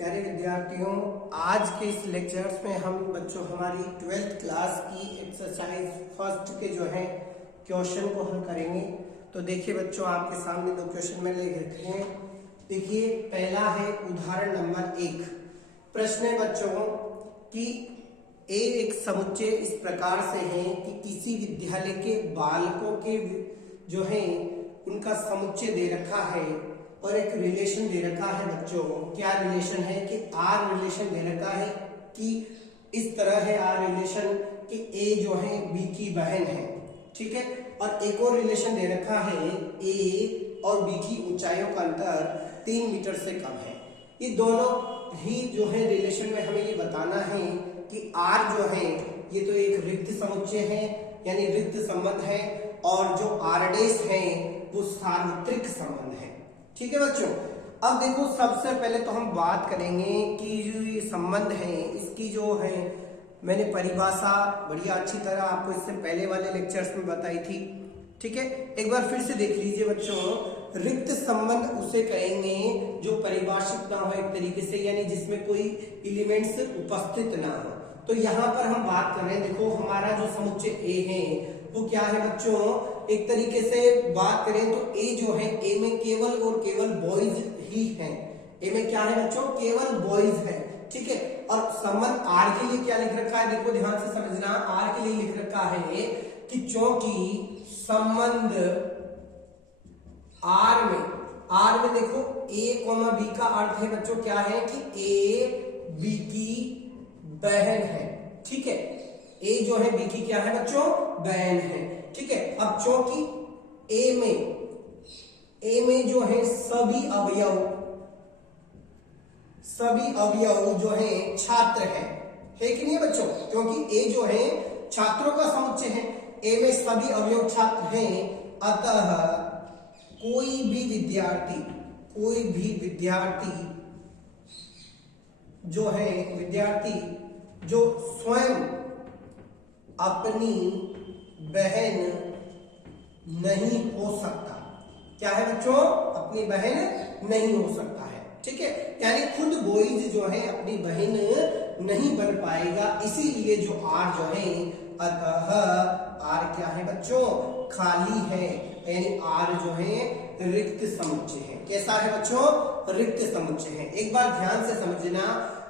प्यारे विद्यार्थियों, आज के इस लेक्चर्स में हम बच्चों हमारी 12th क्लास की एक्सरसाइज फर्स्ट के जो है क्वेश्चन को हल करेंगे। तो देखिए बच्चों, आपके सामने दो क्वेश्चन में लिख रखे हैं। देखिए, पहला है उदाहरण नंबर 1। प्रश्न है बच्चों कि एक समुच्चय इस प्रकार से है कि किसी विद्यालय के बालकों के जो है उनका समुच्चय दे रखा है और एक रिलेशन दे रखा है बच्चों। क्या रिलेशन है कि आर रिलेशन दे रखा है कि इस तरह है आर रिलेशन कि ए जो है बी की बहन है, ठीक है। और एक और रिलेशन दे रखा है ए और बी की ऊंचाइयों का अंतर 3 मीटर से कम है। ये दोनों ही जो है रिलेशन में हमें ये बताना है कि आर जो है ये तो एक रिक्त समुच्चय है, यानी रिक्त संबंध है, और जो आर डैश है वो सार्वत्रिक संबंध है, ठीक है बच्चों। अब देखो, सबसे पहले तो हम बात करेंगे कि जो ये संबंध है इसकी जो है मैंने परिभाषा बढ़िया अच्छी तरह आपको इससे पहले वाले लेक्चर्स में बताई थी, ठीक है। एक बार फिर से देख लीजिए बच्चों। रिक्त संबंध उसे कहेंगे जो परिभाषित ना हो एक तरीके से, यानी जिसमें कोई एलिमेंट्स उपस्थित ना हो। तो यहाँ पर हम बात कर रहे हैं, देखो हमारा जो समुच्चय ए है वो क्या है बच्चों, एक तरीके से बात करें तो ए जो है ए में केवल और केवल बॉयज ही हैं। ए में क्या है बच्चों, केवल बॉयज है, ठीक है। और संबंध आर के लिए क्या लिख रखा है, देखो ध्यान से समझना। आर के लिए लिख रखा है कि चूंकि संबंध आर में देखो ए कोमा बी का अर्थ है बच्चों क्या है कि ए बी की बहन है, ठीक है। ए जो है बी की क्या है बच्चों, बहन है, ठीक है। अब चूंकि ए में जो है सभी अवयव जो है छात्र है कि नहीं बच्चों, क्योंकि ए जो है छात्रों का समुच्चय है। ए में सभी अवयव छात्र हैं, अतः कोई भी विद्यार्थी जो स्वयं अपनी बहन नहीं हो सकता, क्या है बच्चों, अपनी बहन नहीं हो सकता है, ठीक है। यानी खुद बॉयज जो है अपनी बहन नहीं बन पाएगा, इसीलिए जो आर जो है, अतः आर क्या है बच्चों, खाली है, यानी आर जो है रिक्त समुच्चय है। कैसा है बच्चों, रिक्त समुच्चय है। एक बार ध्यान से समझना,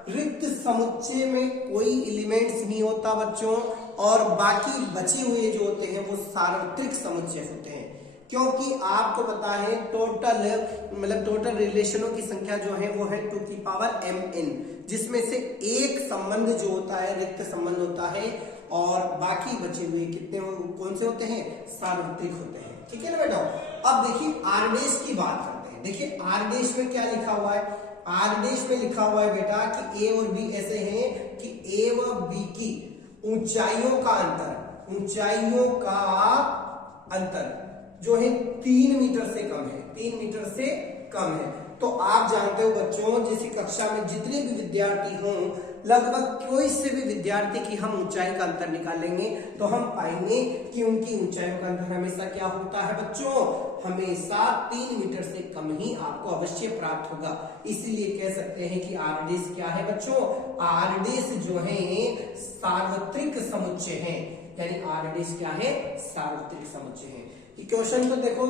रिक्त समुच्चय में कोई एलिमेंट्स नहीं होता बच्चों, और बाकी बचे हुए जो होते हैं वो सार्वत्रिक समुच्चय होते हैं, क्योंकि आपको पता है टोटल रिलेशनों की संख्या जो है वो है 2 की पावर mn, जिसमें से एक संबंध जो होता है रिक्त संबंध होता है, और बाकी बचे हुए कितने कौन से होते हैं, सार्वत्रिक होते हैं, ठीक है ना बेटा। अब देखिए आर डैश की बात करते हैं। देखिए आर डैश में क्या लिखा हुआ है, आर डैश में लिखा हुआ है बेटा कि ए और बी ऐसे हैं कि ए व बी की ऊंचाइयों का अंतर जो है 3 मीटर से कम है, 3 मीटर से कम है। तो आप जानते हो बच्चों, जैसे कक्षा में जितने भी विद्यार्थी हों, लगभग कोई से भी विद्यार्थी की हम ऊंचाई का अंतर निकालेंगे तो हम पाएंगे कि उनकी ऊंचाइयों का अंतर हमेशा क्या होता है बच्चों, हमेशा 3 मीटर से कम ही आपको अवश्य प्राप्त होगा। इसीलिए कह सकते हैं कि आर डैश क्या है बच्चों, आर डैश जो है सार्वत्रिक समुच्चय है, यानी आर डैश क्या है, सार्वत्रिक समुच्चय है। क्वेश्चन तो देखो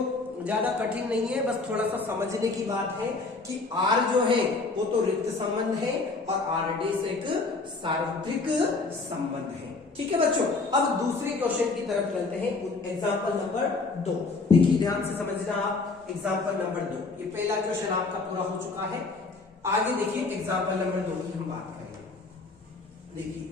ज्यादा कठिन नहीं है, बस थोड़ा सा समझने की बात है कि आर जो है वो तो रिक्त संबंध है और आर डैश एक सार्वत्रिक संबंध है, ठीक है बच्चों। अब दूसरे क्वेश्चन की तरफ चलते हैं, एग्जांपल नंबर 2। देखिए ध्यान से समझना आप, एग्जांपल नंबर 2। ये पहला क्वेश्चन आपका पूरा हो चुका है। आगे देखिए एग्जांपल नंबर 2 की हम बात करेंगे। देखिए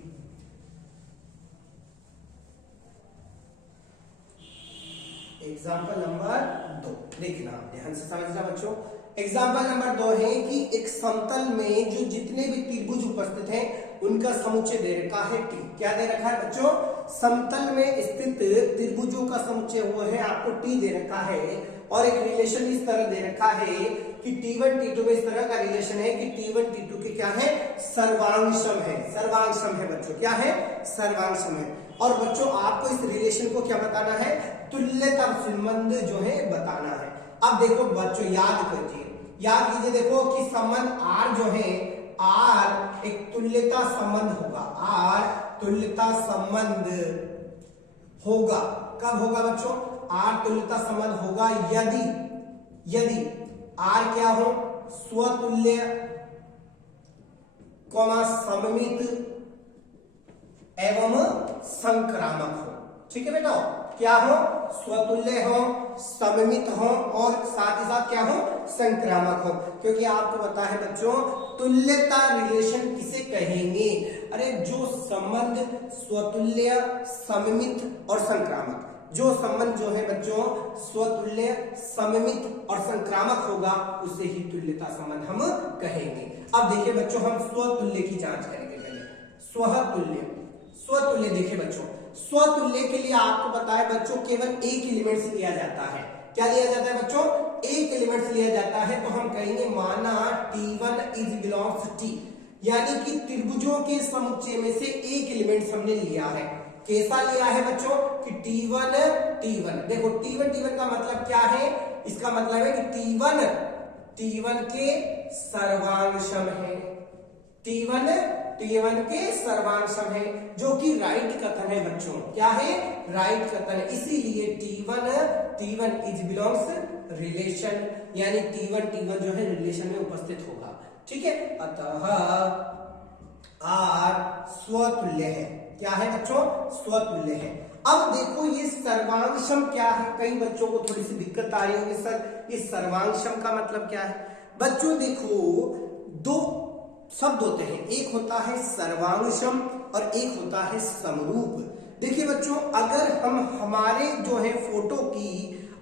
एग्जाम्पल नंबर 2, देखना ध्यान से समझना बच्चों। एग्जाम्पल नंबर 2 है कि एक समतल में जो जितने भी त्रिभुज उपस्थित हैं उनका समुच्चय दे रखा है टी। क्या दे रखा है बच्चों, समतल में स्थित त्रिभुजों का समुच्चय हुआ है आपको टी दे रखा है, और एक रिलेशन इस तरह दे रखा है कि T1 T2 में इस तरह का रिलेशन है कि T1 T2 के क्या है, सर्वांगसम है बच्चों, क्या है, सर्वांगसम है। और बच्चों आपको इस रिलेशन को क्या बताना है, तुल्यता संबंध जो है बताना है। अब देखो बच्चों याद कीजिए, देखो कि संबंध आर जो है आर एक तुल्यता संबंध होगा, आर तुल्यता संबंध होगा। कब होगा बच्चों? आर तुल्यता संबंध होगा यदि आर क्या हो? स्वतुल्य सममित एवं संक्रामक हो। ठीक है बेटा, क्या हो? स्वतुल्य हो, सममित हो और साथ ही साथ क्या हो? संक्रामक हो। क्योंकि आपको पता है बच्चों, तुल्यता रिलेशन किसे कहेंगे? अरे जो संबंध स्वतुल्य, सममित और संक्रामक, जो संबंध जो है बच्चों स्वतुल्य, सममित और संक्रामक होगा उसे ही तुल्यता संबंध हम कहेंगे। अब देखिए बच्चों, हम स्वतुल्य की जांच करेंगे पहले। स्वतुल्य देखिए बच्चों, स्वतुल्य के लिए आपको पता है बच्चों केवल एक एलिमेंट लिया जाता है। क्या लिया जाता है बच्चों? एक एलिमेंट लिया जाता है। तो हम कहेंगे माना T1 इज बिलोंग्स T, यानी कि त्रिभुजों के समुच्चय में से एक एलिमेंट हमने लिया है। कैसा लिया है बच्चों? कि T1 देखो T1 का मतलब क्या है? इसका मतलब है कि T1 के सर्वांशम है। T1 के सर्वांशम है, जो कि राइट कथन है बच्चों। क्या है? राइट कथन है। इसीलिए T1 इज बिलोंग्स रिलेशन, यानी T1 जो है रिलेशन में उपस्थित होगा। ठीक है, अतः आर स्वतुल्य है। क्या है बच्चों? स्वतुल्य है। अब देखो ये सर्वांशम क्या है? कई बच्चों को थोड़ी सी दिक्कत आ रही होगी, सर ये सर्वांशम का मतलब क्या है? बच्चों देखो, दो शब्द होते हैं, एक होता है सर्वांशम और एक होता है समरूप। देखिए बच्चों, अगर हम हमारे जो है फोटो की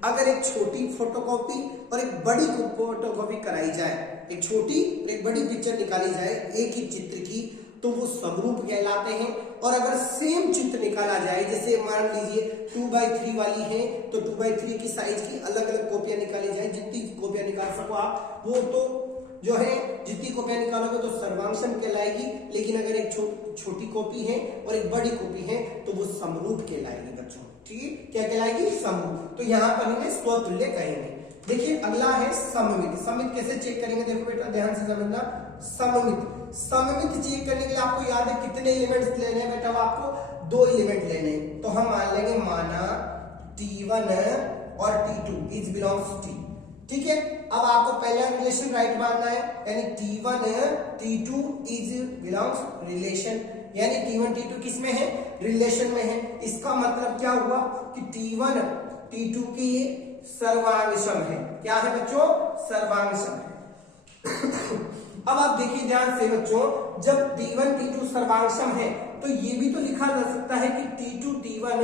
अगर एक छोटी फोटोकॉपी और एक बड़ी फोटोकॉपी कराई जाए, एक छोटी और एक बड़ी पिक्चर निकाली जाए एक ही चित्र की, तो वो समरूप कहलाते हैं। और अगर सेम चित्र निकाला जाए, जैसे मान लीजिए 2x3 वाली है, तो 2x3 की साइज की अलग अलग कॉपियां निकाली जाए, जितनी कॉपियां निकाल सको आप, वो तो जो है जितनी कॉपियां निकालोगे तो सर्वांशम कहलाएगी। लेकिन अगर एक छोटी कॉपी है और एक बड़ी कॉपी है तो वो समरूप कहलाएगी बच्चों। ठीक है, क्या कहलाएगी? समरूप। तो यहाँ पर इन्हें स्वतुल्य कहेंगे। देखिए अगला है सममित। सममित कैसे चेक करेंगे? देखो बेटा ध्यान से समझना। सममित चेक करने के लिए आपको याद है कितने एलिमेंट्स लेने हैं बेटा? आपको 2 एलिमेंट लेने हैं। तो हम मान लेंगे माना T1 और T2 इज बिलोंग्स T। ठीक है, अब आपको पहला रिलेशन राइट मानना है, यानी T1 T2 is belongs relation, यानी T1 T2 किस में है? रिलेशन में है। इसका मतलब क्या हुआ कि T1 T2 की सर्वांशम है। क्या है बच्चों? सर्वांशम है। अब आप देखिए ध्यान से बच्चों, जब T1 T2 सर्वांशम है तो ये भी तो लिखा जा सकता है कि T2 T1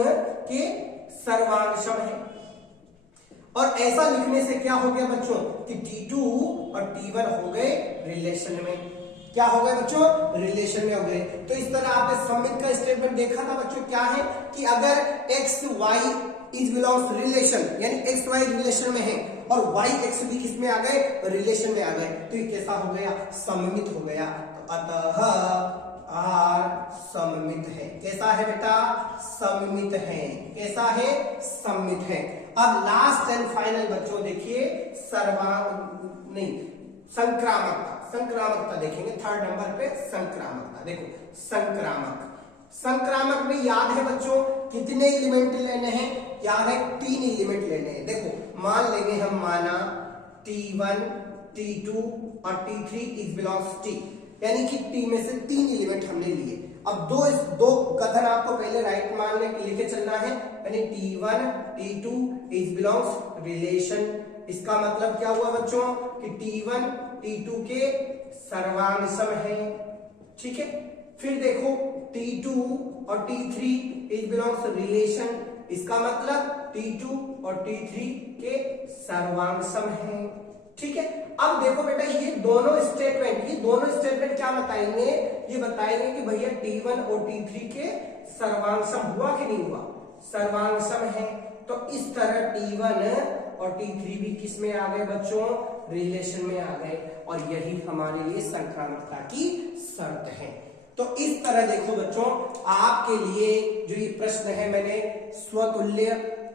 के सर्वांशम है। और ऐसा लिखने से क्या हो गया बच्चों कि T2 और T1 हो गए रिलेशन में। क्या हो गए बच्चों? रिलेशन में हो गए। तो इस तरह आपने सममित का स्टेटमेंट देखा था बच्चों, क्या है कि अगर x y is belongs relation, यानी x y रिलेशन में है और y x भी किस में आ गए? रिलेशन में आ गए, तो ये कैसा हो गया? सममित हो गया। तो अतः आर सममित है। कैसा है बेटा? सममित है। कैसा है? सममित है। अब लास्ट एंड फाइनल बच्चों देखिए संक्रामकता देखेंगे। थर्ड नंबर पे संक्रामकता। देखो संक्रामक में याद है बच्चों कितने एलिमेंट लेने हैं? याद है 3 एलिमेंट लेने हैं। देखो मान लेंगे हम, माना T1 T2 और T3 इज बिलोंग्स T, यानी कि T में से 3 एलिमेंट हमने लिए। अब दो कथन आपको पहले राइट मान लेके चलना है, यानी T1 T2 is belongs relation. इसका मतलब क्या हुआ बच्चों कि T1 T2 के सर्वांशम है। ठीक है, फिर देखो T2 और T3 इज बिलोंग्स रिलेशन। इसका मतलब T2 और T3 के सर्वांशम है। ठीक है, अब देखो बेटा ये दोनों स्टेटमेंट क्या बताएंगे? ये बताएंगे कि भैया T1 और T3 के सर्वांशम हुआ कि नहीं हुआ? सर्वांशम है। तो इस तरह T1 और T3 भी किस में आ गए बच्चों? रिलेशन में आ गए। और यही हमारे लिए संक्रामकता की शर्त है। तो इस तरह देखो बच्चों, आपके लिए जो ये प्रश्न है मैंने स्वतुल्य,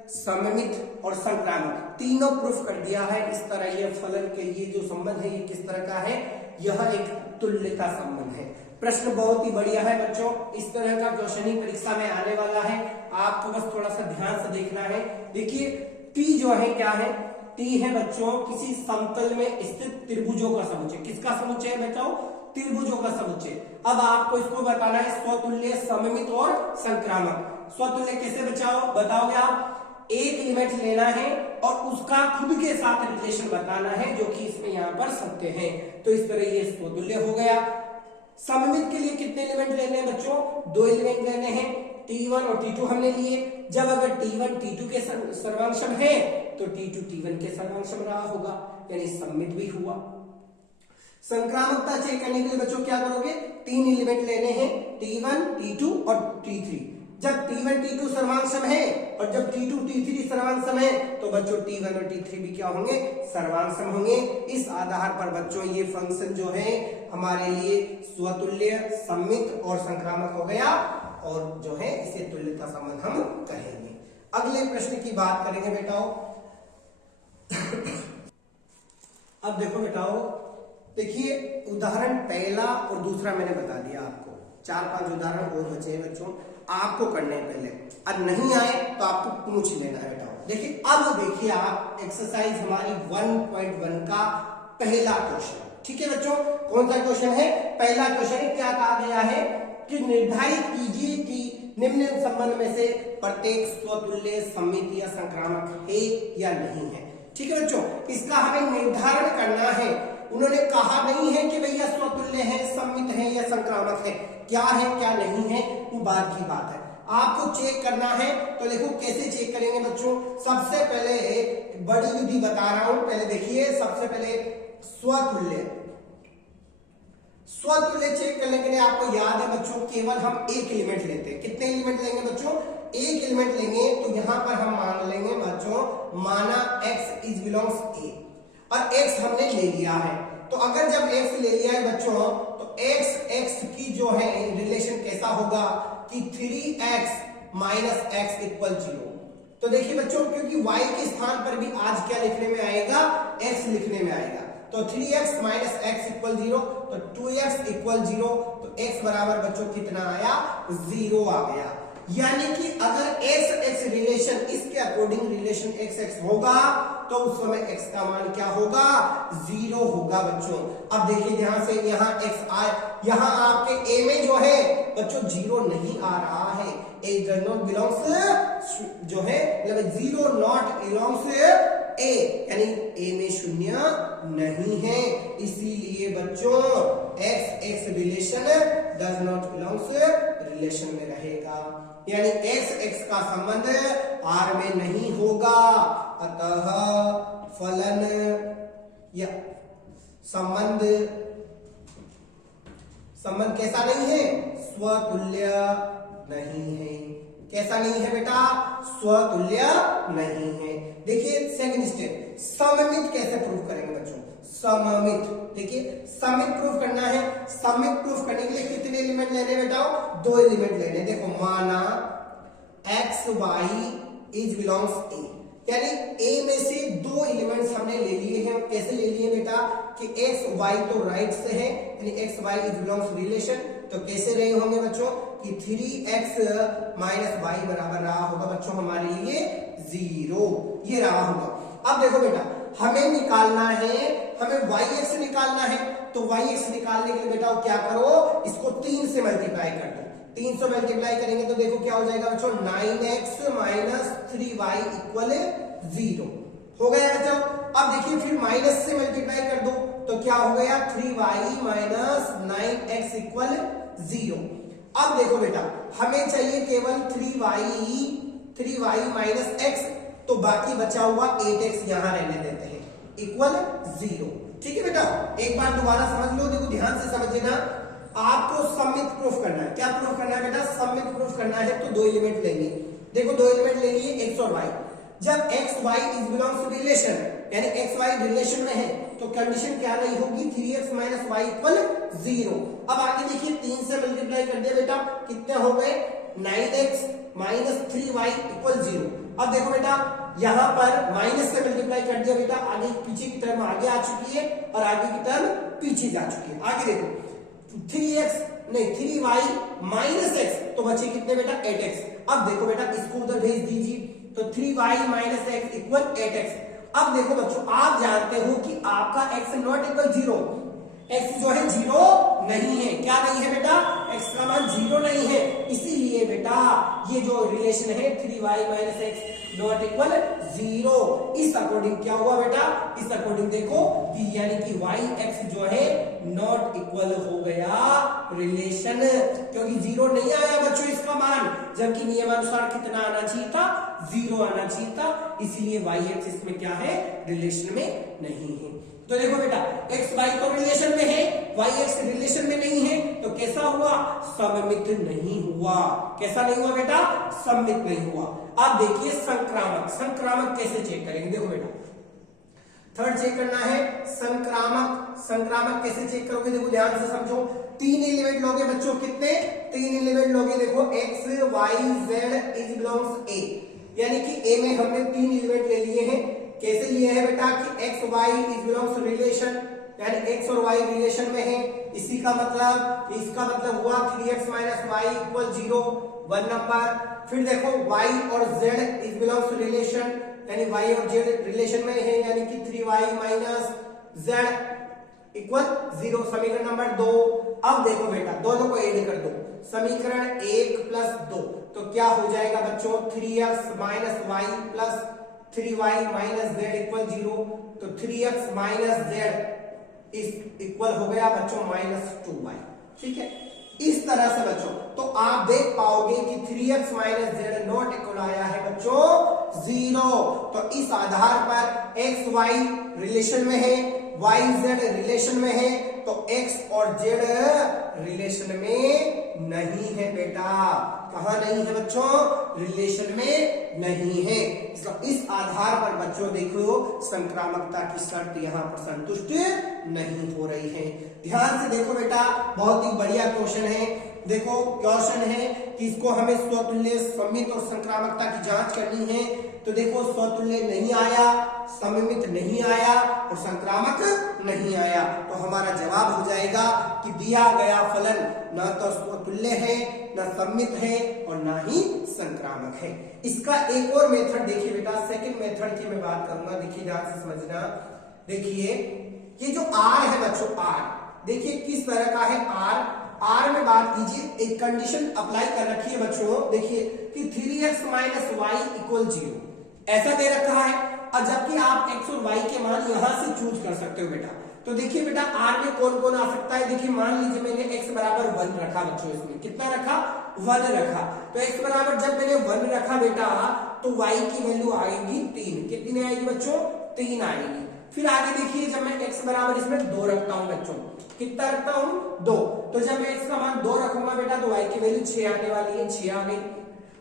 सममित और संक्रामक तीनों प्रूफ कर दिया है। इस तरह ये फलन के ये जो संबंध है ये किस तरह का है? यह एक तुल्यता संबंध है। प्रश्न बहुत ही बढ़िया है बच्चों, इस तरह का क्वेश्चन ही परीक्षा में आने वाला है, आपको बस थोड़ा सा ध्यान से देखना है। देखिए टी जो है क्या है, टी है बच्चों किसी समतल में स्थित त्रिभुजों का समुच्चय। किसका समुच्चय है बच्चों? त्रिभुजों का समुच्चय। अब आपको इसको बताना है स्वतुल्य, सममित और संक्रामक। स्वतुल्य कैसे बताओगे आप? एक एलिमेंट लेना है और उसका खुद के साथ रिलेशन बताना है, जो कि इसमें यहाँ पर सत्य है, तो इस तरह ये स्वतुल्य हो गया। सममित के लिए कितने एलिमेंट लेने हैं बच्चों? 2 एलिमेंट लेने हैं, T1 और T2 हमने लिए। जब अगर T1 T2 के सर्वांग है तो T2 T1 के सर्वांग रहा होगा, यानी सममित भी हुआ। संक्रामकता चेक करने के लिए बच्चों क्या करोगे? 3 एलिमेंट लेने हैं, T1 T2 और T3। जब T1 T2 सर्वांग है और जब T2 T3 सर्वांग है तो बच्चों T1 और T3 भी क्या होंगे? सर्वांग होंगे। इस आधार पर बच्चों ये फंक्शन जो है हमारे लिए स्वतुल्य, सममित और संक्रामक हो गया, और जो है इसे तुल्यता संबंध हम कहेंगे। अगले प्रश्न की बात करेंगे बेटाओ। अब देखो बेटाओ, देखिए उदाहरण पहला और दूसरा मैंने बता दिया आपको, 4-5 उदाहरण और बचे हैं बच्चों, आपको करने हैं पहले। अब नहीं आए तो आपको पूछ लेना है बेटाओ। देखिए अब देखिए आप एक्सरसाइज हमारी 1.1 का पहला क्वेश्चन, ठीक है बच्चों? कौन सा क्वेश्चन है? पहला क्वेश्चन है, क्या कहा गया है कि निर्धारित कीजिए कि निम्न संबंध में से प्रत्येक स्वतुल्य, सममित या संक्रामक है या नहीं है। ठीक है बच्चों, इसका हमें निर्धारण करना है। उन्होंने कहा नहीं है कि भैया स्वतुल्य है, सममित है या संक्रामक है, क्या है क्या नहीं है वो बाद की बात है। आपको चेक करना है, तो देखो कैसे चेक करेंगे बच्चों। सबसे पहले बड़ी विधि बता रहा हूं, पहले देखिए। सबसे पहले स्वतुल्य चेक करने के लिए आपको याद है बच्चों, केवल हम एक एलिमेंट लेते हैं। कितने एलिमेंट लेंगे बच्चों? एक एलिमेंट लेंगे। तो यहां पर हम मान लेंगे बच्चों, माना x इज बिलोंग्स a, और x हमने ले लिया है। तो अगर जब x ले लिया है बच्चों, तो x की जो है रिलेशन कैसा होगा कि 3x माइनस x इक्वल 0। तो देखिए बच्चों, क्योंकि y के स्थान पर भी आज क्या लिखने में आएगा? x लिखने में आएगा। तो 3x माइनस x इक्वल 0, तो 2x इक्वल 0, तो x बराबर बच्चों कितना आया? 0 आ गया। यानी कि अगर x रिलेशन, इसके अकॉर्डिंग रिलेशन x होगा तो उस समय x का मान क्या होगा? 0 होगा बच्चों। अब देखिए ध्यान से, यहाँ x आए, यहाँ आपके a में जो है बच्चों 0 नहीं आ रहा है। a does not belongs जो है मतलब 0 not belongs a, यानी a में 0 नहीं है, इसीलिए बच्चों x relation does not belongs relation में रहेगा, यानी x का संबंध R में नहीं होगा। अतः फलन या संबंध कैसा नहीं है? स्वतुल्य नहीं है। कैसा नहीं है बेटा? स्वतुल्य नहीं है। देखिए सेकंड स्टेप, सममित कैसे प्रूफ करेंगे बच्चों? सममित, देखिए सममित प्रूफ करना है। सममित प्रूफ करने के लिए कितने एलिमेंट लेने बेटा? 2 एलिमेंट लेने। देखो माना x y is belongs a, यानी a में से 2 एलिमेंट्स हमने ले लिए हैं। कैसे ले लिए बेटा? कि x y तो राइट से है, यानी x y is belongs relation, तो कैसे रहे होंगे बच्चों कि 3x माइनस y बराबर रहा होगा बच्चों हमारे लिए 0, ये रहा होगा। अब देखो बेटा, हमें निकालना है, हमें yx निकालना है, तो yx निकालने के लिए बेटा क्या करो? इसको 3 से मल्टीप्लाई कर दो। 3 से मल्टीप्लाई करेंगे तो देखो क्या हो जाएगा बच्चों? 9x माइनस 3y इक्वल 0 हो गया बच्चों। अब देखिए फिर माइनस से मल्टीप्लाई कर दो तो क्या हो गया? 3y minus 9x equal 0। अब देखो बेटा, हमें चाहिए केवल 3y माइनस x, तो बाकी बचा हुआ 8x यहां रहने देते हैं, इक्वल 0। ठीक है बेटा, एक बार दोबारा समझ लो, देखो ध्यान से समझ लेना। आपको सममित प्रूफ करना है। क्या प्रूफ करना है बेटा? सममित प्रूफ करना है तो 2 एलिमेंट लेंगे। देखो 2 एलिमेंट ले लिए, x और y। जब x y is belongs to relation, यानी x y रिलेशन में है, तो कंडीशन क्या नहीं होगी? 3x minus y equal 0। अब आगे देखिए 3 से मल्टीप्लाई कर दिया बेटा, कितने हो गए? 9x minus 3y equal 0। अब देखो बेटा, यहां पर माइनस से मल्टीप्लाई कर दिया बेटा, आगे पीछे की टर्म आगे आ चुकी है और आगे की टर्म पीछे जा चुकी है। आगे देखो 3x नहीं 3y माइनस x, तो बचे कितने बेटा 8x। अब देखो बेटा इसको उधर भेज दीजिए, तो 3y minus x equal 8x। अब देखो बच्चों आप जानते हो कि आपका x नॉट इक्वल 0, x जो है 0 नहीं है। क्या नहीं है बेटा? x का मान 0 नहीं है। इसीलिए बेटा ये जो रिलेशन है 3y minus x not equal 0, इस अकॉर्डिंग क्या हुआ बेटा? इस अकॉर्डिंग देखो कि यानी कि y x जो है नॉट इक्वल हो गया रिलेशन, क्योंकि 0 नहीं आया बच्चों इसका मान, जबकि नियमानुसार कितना आना चाहिए था? 0 आना चाहिए था। इसीलिए y x इसमें क्या है? रिलेशन में नहीं है। तो देखो बेटा x y तो रिलेशन में है, y x रिलेशन में नहीं है, तो कैसा हुआ? सममित नहीं हुआ। कैसा नहीं हुआ बेटा? सममित नहीं हुआ। अब देखिए संक्रामक, संक्रामक कैसे चेक करेंगे? देखो बेटा थर्ड चेक करना है संक्रामक। संक्रामक कैसे चेक करोगे? देखो ध्यान से समझो। 3 एलिमेंट लोगे बच्चों, कितने? 3 एलिमेंट लोगे। देखो x y z is belongs a, यानी कि a में हमने 3 एलिमेंट ले लिए हैं। कैसे लिए हैं बेटा? कि x y is belongs relation, यानी x और y रिलेशन में है। इसी का मतलब, इसका मतलब हुआ 3x minus Y equal 0, 1 number. फिर देखो y और z इज बिलोंग्स रिलेशन, यानी y और z रिलेशन में है, यानी कि 3y माइनस z इक्वल 0, समीकरण नंबर 2। अब देखो बेटा दोनों को ऐड कर दो, समीकरण 1 प्लस 2, तो क्या हो जाएगा बच्चों? 3x minus y plus 3y minus z equal 0, तो 3x माइनस z इस इक्वल हो गया बच्चों माइनस 2y। ठीक है, इस तरह से बच्चों तो आप देख पाओगे कि 3x minus z not equal आया है बच्चों 0। तो इस आधार पर x y रिलेशन में है, y z रिलेशन में है, तो x और z रिलेशन में नहीं है बेटा। कहां नहीं है बच्चों? रिलेशन में नहीं है। इस आधार पर बच्चों देखो संक्रामकता की शर्त यहां पर संतुष्ट नहीं हो रही है। ध्यान से देखो बेटा, बहुत ही बढ़िया क्वेश्चन है। देखो क्वेश्चन है कि इसको हमें स्वतुल्य, सममित और संक्रामकता की जांच करनी है। तो देखो स्वतुल्य नहीं आया, सममित नहीं आया और संक्रामक नहीं आया, तो हमारा जवाब हो जाएगा कि दिया गया फलन न तो स्वतुल्य है, न सममित है और न ही संक्रामक है। इसका एक और मेथड देखिए बेटा, सेकंड मेथड की मैं बात करूंगा। देखिए ध्यान से समझना। देखिए ये जो r है बच्चों, r देखिए किस तरह का है। r में बात कीजिए, एक कंडीशन अप्लाई कर रखी है बच्चों। देखिए कि 3x माइनस वाई इक्वल 0 ऐसा दे रखा है, और जबकि आप x और y के मान यहां से चूज कर सकते हो बेटा। तो देखिए बेटा r में कौन कौन आ सकता है? देखिए मान लीजिए मैंने x बराबर 1 रखा बच्चों, इसमें कितना रखा? 1 रखा। तो x बराबर जब मैंने 1 रखा बेटा, तो y की वैल्यू आएगी 3। कितनी आएगी बच्चों? 3 आएगी। फिर आगे देखिए जब मैं x बराबर इसमें 2 रखता हूं बच्चों, कितना रखता हूं? 2। तो जब मैं x का मान 2 रखूंगा बेटा, तो y की वैल्यू 6 आने वाली है, 6 आ गई।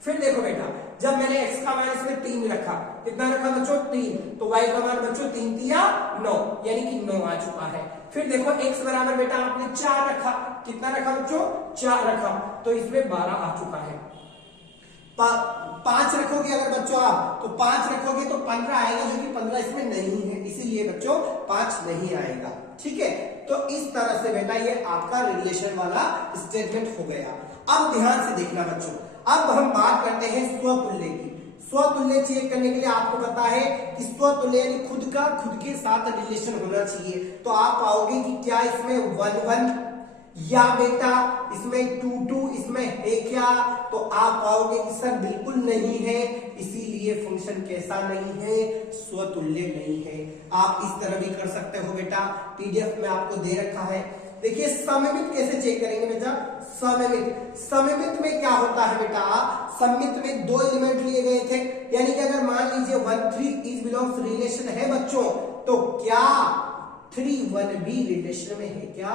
फिर देखो बेटा जब मैंने x का मान इसमें 3 रखा, कितना रखा बच्चों? 3, तो y का मान बच्चों 3 3 9, यानी कि 9 आ चुका है। फिर देखो x बराबर बेटा आपने 4 रखा, कितना रखा बच्चों? 4 रखा, तो इसमें 12 आ चुका है। 5 रखोगे अगर बच्चों आप, तो 5 रखोगे तो 15 आएगा, जो कि 15 इसमें नहीं है, इसीलिए बच्चों 5 नहीं आएगा। ठीक है, तो इस तरह से बेटा ये आपका रिलेशन वाला स्टेटमेंट हो गया। अब ध्यान से देखना बच्चों, अब हम बात करते हैं स्वतुल्य की। स्वतुल्य चेक करने के लिए आपको पता है कि स्वतुल्य यानी खुद का खुद के साथ रिलेशन होना चाहिए। तो आप पाओगे कि क्या इसमें 1 1 या बेटा इसमें 2 2 इसमें है क्या? तो आप पाओगे कि सर बिल्कुल नहीं है, इसीलिए फंक्शन कैसा नहीं है? स्वतुल्य नहीं है। आप इस तरह भी कर सकते हो बेटा, पीडीएफ में आपको दे रखा है। देखिए सममित कैसे चेक करेंगे बेटा? सममित में क्या होता है बेटा? सममित में 2 एलिमेंट लिए गए थे, यानी कि अगर मान लीजिए 1 3 इज बिलोंग्स रिलेशन है बच्चों, तो क्या 3 1 भी रिलेशन में है क्या?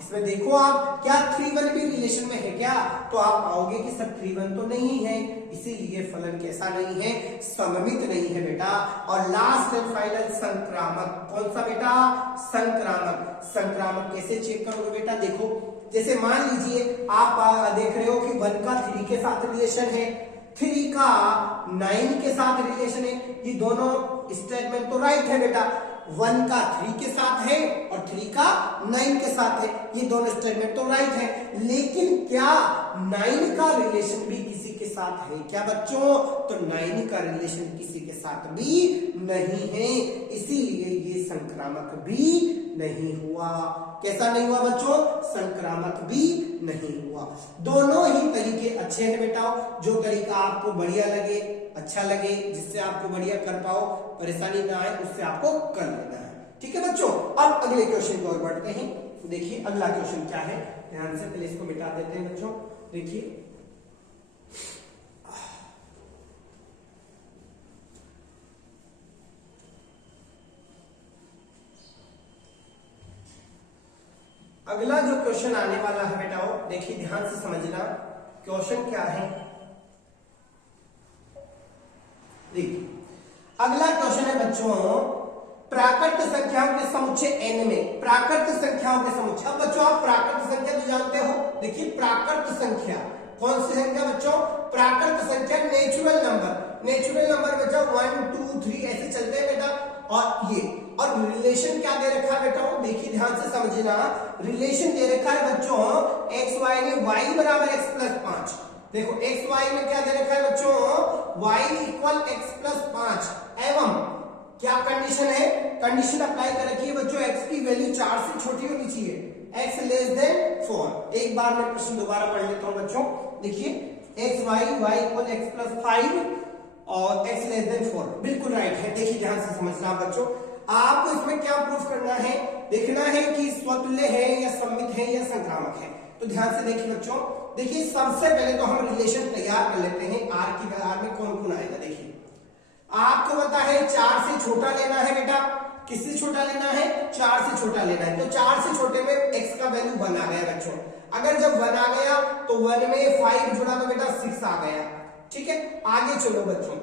इसमें देखो आप, क्या 3 1 भी रिलेशन में है क्या? तो आप पाओगे कि सर 3 1 तो नहीं है, इसीलिए फलन कैसा नहीं है? सममित नहीं है बेटा। और लास्ट एंड फाइनल संक्रामक, कौन सा बेटा? संक्रामक। संक्रामक कैसे चेक करोगे बेटा? देखो जैसे मान लीजिए आप देख रहे हो कि 1 का 3 के साथ रिलेशन है, 3 का 9 के साथ रिलेशन है, ये दोनों स्टेटमेंट तो राइट है बेटा, 1 का 3 के साथ है और 3 का 9 के साथ है, ये दोनों स्टेटमेंट तो राइट है। लेकिन क्या 9 का रिलेशन भी किसी के साथ है क्या बच्चों? तो 9 का रिलेशन किसी के साथ भी नहीं है, इसीलिए ये संक्रामक भी नहीं हुआ। कैसा नहीं हुआ बच्चों? संक्रामक भी नहीं हुआ। दोनों ही तरीके अच्छे हैं बेटा, जो तरीका आपको बढ़िया लगे, अच्छा लगे, जिससे आपको बढ़िया कर पाओ, परेशानी ना आए, उससे आपको कर लेना है। ठीक है बच्चों, अब अगले क्वेश्चन की ओर बढ़ते हैं। देखिए अगला क्वेश्चन क्या है, ध्यान से पहले इसको मिटा देते हैं बच्चों। देखिए अगला जो क्वेश्चन आने वाला है बेटा, देखिए ध्यान से समझना क्वेश्चन क्या है। देखिए अगला क्वेश्चन है बच्चों, प्राकृत संख्याओं के समुच्चय n में प्राकृत संख्याओं के समुच्चय। अब बच्चों आप प्राकृत संख्या तो जानते हो, देखिए प्राकृत संख्या कौन सी संख्या बच्चों? प्राकृत संख्या नेचुरल नंबर। नेचुरल नंबर बच्चों 1 2 3 ऐसे चलते हैं बेटा। और ये और रिलेशन क्या दे रखा है बेटा? देखिए ध्यान से समझना, रिलेशन दे रखा है बच्चों एक्स वाई में y बराबर x प्लस 5। देखो एक्स वाई में क्या दे रखा है बच्चों? y इक्वल x प्लस 5 एवं क्या कंडीशन है? कंडीशन अप्लाई कर रखी है बच्चों, x की वैल्यू 4 से छोटी होनी चाहिए, x लेस देन 4। एक बार मैं प्रश्न दोबारा पढ़ लेता हूं बच्चों। देखिए x y y equal x plus 5 और x लेस देन 4 बिल्कुल राइट है। देखिए ध्यान से समझना बच्चों, आपको इसमें क्या प्रूफ करना है? देखना है कि स्वतुल्य है या सममित है या संक्रामक है। तो ध्यान से देखिए बच्चों, देखिए सबसे पहले तो हम रिलेशन तैयार कर लेते हैं। आर में कौन कौन आएगा? देखिए आपको पता है 4 से छोटा लेना है बेटा। किससे छोटा लेना है? 4 से छोटा लेना है। तो 4 से छोटे में x का वैल्यू 1 आ गया बच्चों। अगर जब 1 आ गया तो 1 में 5 जुड़ा तो बेटा 6 आ गया। ठीक है, आगे चलो बच्चों।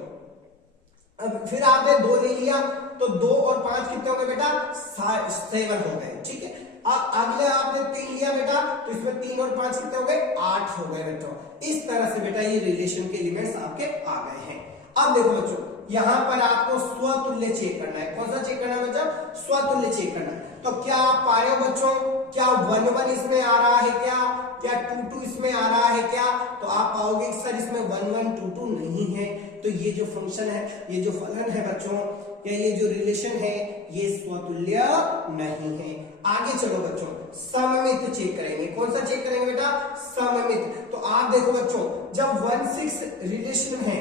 अब फिर आपने 2 ले लिया तो 2 और 5 कितने हो गए बेटा? 7 हो गए। ठीक है, अब अगले आपने 3 लिया बेटा, तो इसमें 3 और 5 कितने हो गए? 8 हो गए बच्चों। इस तरह से बेटा ये रिलेशन के एलिमेंट्स आपके आ गए हैं। अब देखो बच्चों, यहां पर आपको स्वतुल्य चेक करना है। कौन सा चेक करना है बच्चा? स्वतुल्य चेक करना है। तो क्या आप पा रहे हो बच्चों, क्या 1 1 इसमें आ रहा है क्या 2 2 इसमें आ रहा है क्या? तो आप पाओगे सर इसमें 1 1 2 2 नहीं है। तो ये जो फंक्शन है, ये जो फलन है बच्चों, या ये जो रिलेशन है, ये स्वतुल्य नहीं है। आगे चलो बच्चों, सममित चेक करेंगे। कौन सा चेक करेंगे बेटा? सममित। तो आप देखो बच्चों, जब 1 6 रिलेशन है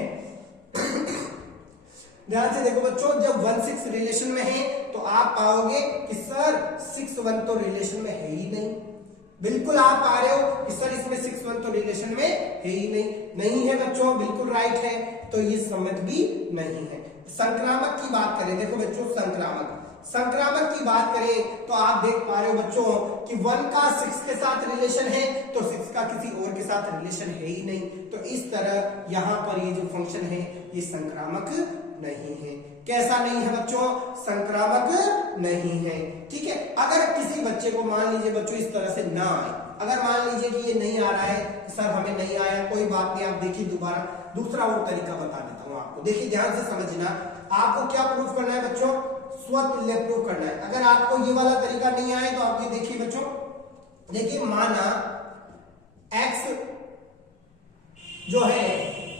ध्यान से देखो बच्चों, जब 1 6 रिलेशन में है तो आप पाओगे कि सर 6 1 तो रिलेशन में है ही नहीं। बिल्कुल आप पा रहे हो कि सर इसमें 6 1 तो रिलेशन में है ही नहीं है बच्चों, बिल्कुल राइट है। तो ये सममित भी नहीं है। संक्रामक की बात करें, देखो बच्चों संक्रामक की बात करें तो आप देख पा रहे हो बच्चों कि 1 का 6 के साथ रिलेशन है तो 6 का किसी और के साथ रिलेशन है ही नहीं। तो इस तरह यहां पर ये जो फंक्शन है ये संक्रामक नहीं है। कैसा नहीं है बच्चों? संक्रामक नहीं है। ठीक है, अगर किसी बच्चे को मान लीजिए बच्चों इस तरह से ना आए, अगर मान लीजिए कि ये नहीं आ रहा है, सर हमें नहीं आया, कोई बात नहीं, आप देखिए दोबारा दूसरा और तरीका बता देता हूं आपको। देखिए ध्यान से समझना, आपको क्या प्रूफ करना है बच्चों? स्वतुल्य प्रूफ करना है। अगर आपको ये वाला तरीका नहीं आए तो आप ये देखिए बच्चों, देखिए माना x जो है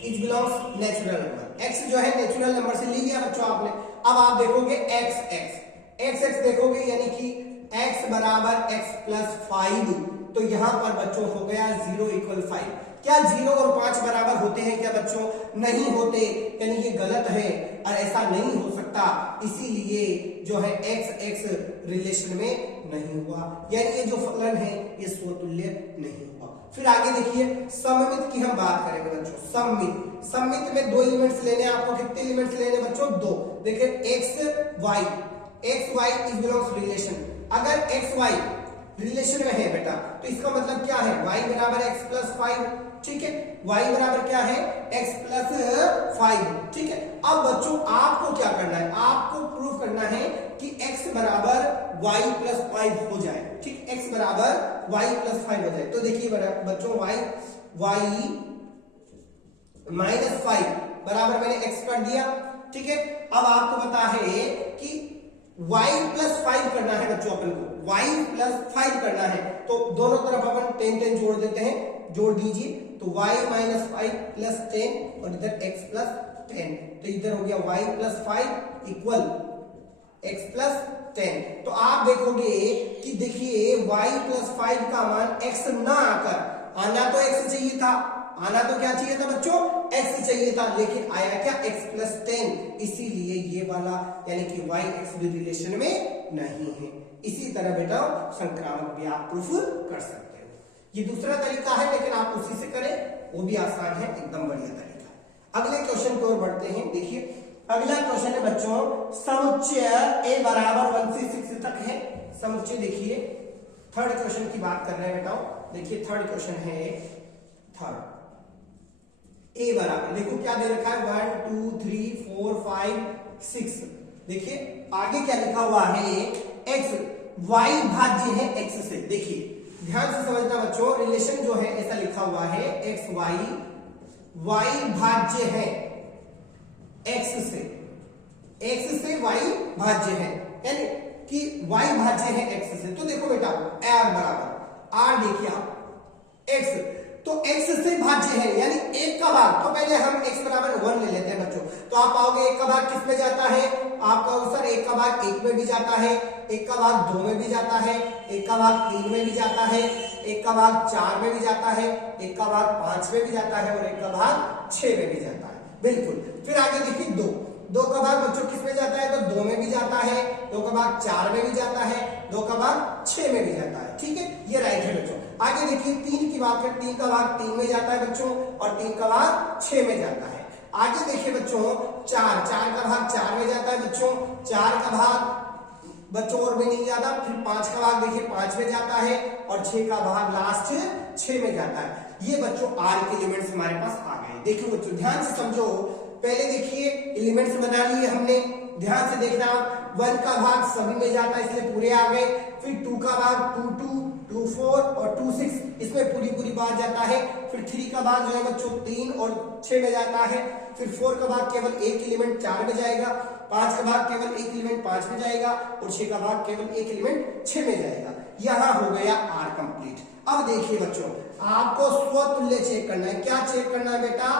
it belongs natural number, x जो है नेचुरल नंबर से ली लिया बच्चों आपने। अब आप देखोगे x देखोगे यानी कि x बराबर x प्लस 5, तो यहां पर बच्चों हो गया 0 इक्वल 5। क्या 0 और 5 बराबर होते हैं क्या बच्चों? नहीं होते, यानी ये गलत है और ऐसा नहीं हो सकता। इसीलिए जो है x रिलेशन में नहीं हुआ, यानी ये जो फलन है ये स्वतुल्य नहीं हुआ। फिर आगे देखिए सममित की हम बात करेंगे बच्चों। सममित में 2 एलिमेंट्स लेने, आपको कितने एलिमेंट्स लेने बच्चों? 2। देखिए x y is belongs relation. अगर x y रिलेशन में है बेटा तो इसका मतलब क्या है? y बराबर x प्लस 5। ठीक है, y बराबर क्या है? x plus 5। ठीक है, अब बच्चों आपको क्या करना है? आपको प्रूफ करना है कि x बराबर y प्लस 5 हो जाए। ठीक, x बराबर y प्लस 5 हो जाए। तो देखिए बच्चों y माइनस 5 बराबर मैंने x कर दिया। ठीक है, अब आपको पता है कि y प्लस 5 करना है बच्चों अपन को, y प्लस 5 करना है, तो दोनों तरफ अपन 10 10 जोड़ देते हैं, जोड़ दीजिए, तो y माइनस 5 प्लस 10 और इधर x प्लस 10, तो इधर हो गया y plus 5 equal x plus 10। तो आप देखोगे कि देखिए y प्लस 5 का मान x ना आकर, आना तो x चाहिए था, आना तो क्या चाहिए था बच्चों, x चाहिए था, लेकिन आया क्या x प्लस 10, इसीलिए ये वाला यानी कि y x भी रिलेशन में नहीं है। इसी तरह बेटा संक्रामक भी आप प्रूफ कर सकते हो। ये दूसरा तरीका है, लेकिन आप उसी से करें, वो भी आसान है, एकदम बढ़िया तरीका। अगले क्वेश्चन की ओर बढ़ते हैं। देखिए अगला क्वेश्चन है बच्चों, समुच्चय a बराबर 1 से 6 तक है। समुच्चय देखिए थर्ड क्वेश्चन की बात कर रहे हैं बेटा, देखिए थर्ड क्वेश्चन है, थर्ड a बराबर, देखो क्या दे रखा है 1 2 3 4 5 6। देखिए आगे क्या लिखा हुआ है, x y भाज्य है x से। देखिए ध्यान से समझना बच्चों, रिलेशन जो है ऐसा लिखा हुआ है x y भाज्य है x से, x से y भाज्य है, यानी कि y भाज्य है x से। तो देखो बेटा r बराबर r, देखिए आप x, तो x से भाज्य है यानी एक का भाग, तो पहले हम x बराबर 1 ले लेते हैं बच्चों। तो आप पाओगे एक का भाग किस में जाता है, आपका सर एक का भाग 1 में भी जाता है, एक का भाग 2 में भी जाता है, एक का भाग 3 में भी जाता है, एक का भाग 4 में भी जाता है, एक का भाग 5 में भी जाता है और एक का भाग 6 में भी जाता है। बिल्कुल। फिर आगे देखिए 2 का भाग बच्चों किस में जाता है, तो 2 में भी जाता है, 2 का भाग 4 में भी जाता है, 2 का भाग 6 में भी जाता है। ठीक है, ये राइट है बच्चों। आगे देखिए 3 की बात करें, 3 का भाग 3 में जाता है बच्चों और 3 का भाग 6 में जाता है। आगे देखिए बच्चों 4 का भाग 4 में जाता है बच्चों, 4 का भाग बच्चों और भी नहीं जाता। फिर 5 का भाग देखिए 5 में जाता है और 6 का भाग लास्ट 6 में जाता है। ये बच्चों आर के एलिमेंट्स हमारे पास आ गए। देखिए बच्चों ध्यान से समझो, पहले देखिए एलिमेंट्स बना लिए हमने, ध्यान से देखना, 1 का भाग सभी में जाता है इसलिए पूरे आ गए। फिर 2 का भाग 2 2 2 4 और 2 6 इसमें पूरी बात जाता है। फिर 3 का भाग जो है बच्चों 3 और 6 में जाता है। फिर 4 का भाग केवल एक एलिमेंट 4 में जाएगा, 5 का भाग केवल एक एलिमेंट 5 में जाएगा और 6 का भाग केवल एक एलिमेंट 6 में जाएगा। यहां हो गया आर कंप्लीट। अब देखिए बच्चों आपको स्वतुल्य चेक करना है। क्या चेक करना है बेटा,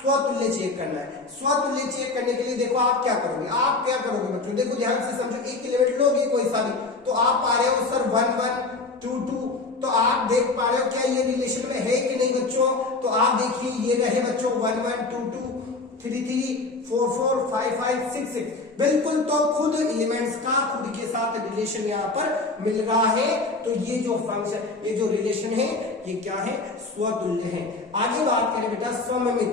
स्वतुल्य चेक करना है। स्वतुल्य चेक करने के लिए देखो आप क्या करोगे, बच्चों देखो ध्यान से समझो, एक एलिमेंट लोगे कोई सा भी, तो आप पा रहे हो सर 1 1 2 2, तो आप देख पा रहे हो क्या ये रिलेशन में है कि नहीं बच्चों। तो आप देखिए ये रहे बच्चों 1 1 2 2 3 3 4 4 5 5 6 6, बिल्कुल। तो खुद एलिमेंट्स का खुद के साथ रिलेशन यहाँ पर मिल रहा है। तो ये जो फंक्शन, ये जो रिलेशन है ये क्या है, स्वतुल्य है। आगे बात करें बेटा सममित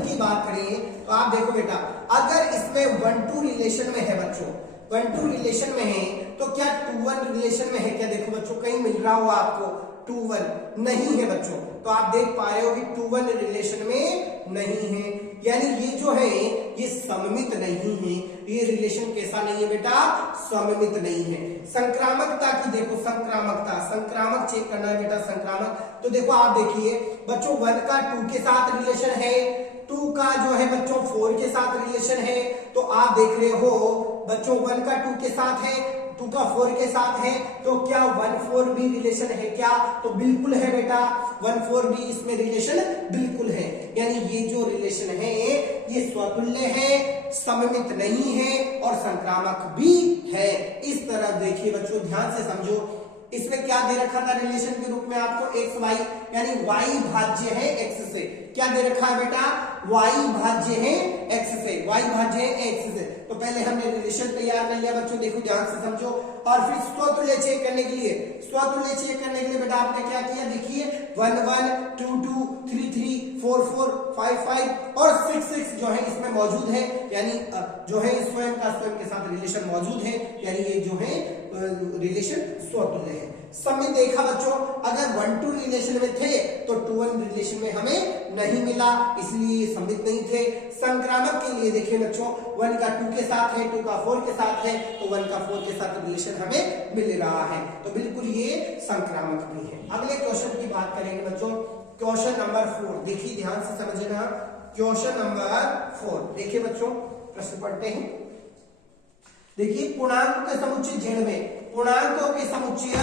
की बात करें, तो आप देखो बेटा अगर इसमें 1 2 रिलेशन में है बच्चों, 1 2 रिलेशन में है, तो क्या 2 1 रिलेशन में है क्या, देखो बच्चों कहीं मिल रहा हो आपको 2 1 नहीं है बच्चों। तो आप देख पा रहे हो कि 2 1 रिलेशन में नहीं है, यानी ये जो है ये सममित नहीं है। ये रिलेशन कैसा नहीं है बेटा, सममित नहीं है। संक्रामकता की देखो, संक्रामक चेक करना है बेटा, संक्रामक। तो देखो आप देखिए बच्चों 1 का 2 के साथ रिलेशन है, 2 का जो है बच्चों 4 के साथ रिलेशन है। तो आप देख रहे हो बच्चों 1 का 2 के साथ है, 2 का 4 के साथ है, तो क्या 1 4 भी रिलेशन है क्या, तो बिल्कुल है बेटा, 1 4 भी इसमें रिलेशन बिल्कुल है। यानी ये जो रिलेशन है ये स्वतुल्य है, सममित नहीं है और संक्रामक भी है। इस तरह देखिए बच्चों ध्यान से समझो, इसमें क्या दे रखा था रिलेशन के रूप में आपको, एक्स वाई, यानी y भाज्य है x से। क्या दे रखा है बेटा, y भाज्य है x से, y भाज्य है x से। तो पहले हमने रिलेशन तैयार कर लिया बच्चों, देखो ध्यान से समझो। और फिर स्वतुल्य चेक करने के लिए बेटा आपने क्या किया, देखिए 1 1 2 2 3 3 4 4 5 5 और 6 6 जो है इसमें मौजूद है, यानी जो है स्वयं के साथ रिलेशन मौजूद है, यानी ये जो है रिलेशन स्वतुल्य है। समय देखा बच्चों, अगर 1 2 रिलेशन में थे तो 2 1 रिलेशन में हमें नहीं मिला, इसलिए सममित नहीं थे। संक्रामक के लिए देखिए बच्चों 1 का 2 के साथ है, 2 का 4 के साथ है, तो 1 का 4 के साथ रिलेशन हमें मिल रहा है, तो बिल्कुल ये संक्रामक भी है। अगले क्वेश्चन की बात करेंगे बच्चों, क्वेश्चन नंबर 4। देखिए ध्यान से समझना, क्वेश्चन नंबर 4 देखिए बच्चों, प्रश्न पढ़ते हैं। देखिए पूर्णांक के समुच्चय z में, पूर्णांकों के समुच्चय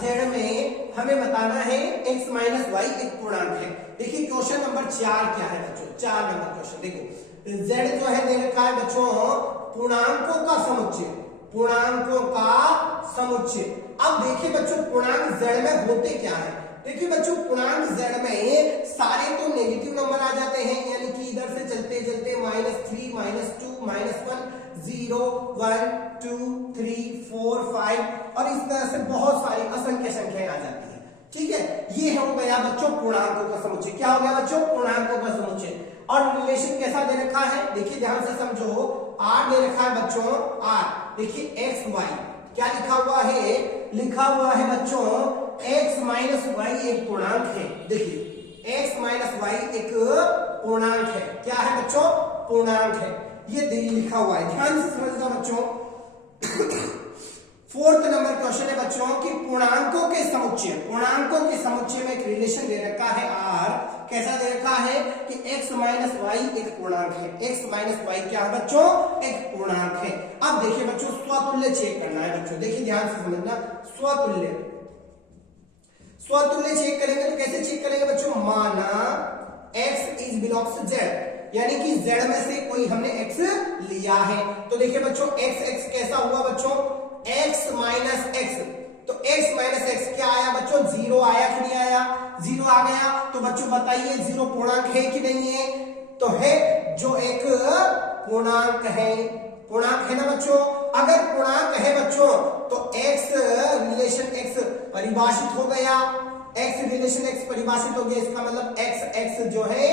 z में हमें बताना है x माइनस वाई एक पूर्णांक है। देखिए क्वेश्चन नंबर 4 क्या है बच्चों, 4 नंबर क्वेश्चन देखो, z जो है दे रखा है बच्चों पूर्णांकों का समुच्चय, पूर्णांकों का समुच्चय। अब देखिए बच्चों पूर्णांक z में होते क्या है, देखिए बच्चों पूर्णांक z में सारे तो नेगेटिव नंबर आ जाते हैं, यानी कि इधर से चलते चलते -3 -2 -1 0 1 2 3 4 5 और इस तरह से बहुत सारी असंख्य संख्याएं आ जाती है। ठीक है, ये हो गया बच्चों पूर्णांकों का समुच्चय। क्या हो गया बच्चों, पूर्णांकों का समुच्चय। और रिलेशन कैसा दे रखा है, देखिए ध्यान से समझो, r दे रखा है बच्चों r, देखिए x y क्या लिखा हुआ है, लिखा हुआ है बच्चों x माइनस वाई एक पूर्णांक है। देखिए x माइनस वाई एक पूर्णांक है, क्या है बच्चों, पूर्णांक है, ये लिखा हुआ है, ध्यान से समझना बच्चों। 4th नंबर क्वेश्चन है बच्चों कि पूर्णांकों के समुच्चय, पूर्णांकों के समुच्चय में एक रिलेशन दे रखा है r, कैसा दे रखा है कि x माइनस वाई एक पूर्णांक है, x माइनस वाई क्या है बच्चों, एक पूर्णांक है। अब देखिए बच्चों स्वतुल्य चेक करना है बच्चों, देखिए ध्यान से समझना, स्वतुल्य, स्वतुल्य चेक करेंगे तो कैसे चेक करेंगे बच्चों, माना x is belongs to z, यानी कि z में से कोई हमने x लिया है, तो देखिए बच्चों x कैसा हुआ बच्चों, x माइनस x, तो x माइनस x क्या आया बच्चों, 0 आया कि नहीं आया, 0 आ गया। तो बच्चों बताइए 0 पूर्णांक है कि नहीं है, तो है, जो एक पूर्णांक है, पूर्णांक है ना बच्चों। अगर पूर्णांक है बच्चों तो x रिलेशन x परिभाषित हो गया, x रिलेशन x परिभाषित हो गया, इसका मतलब x जो है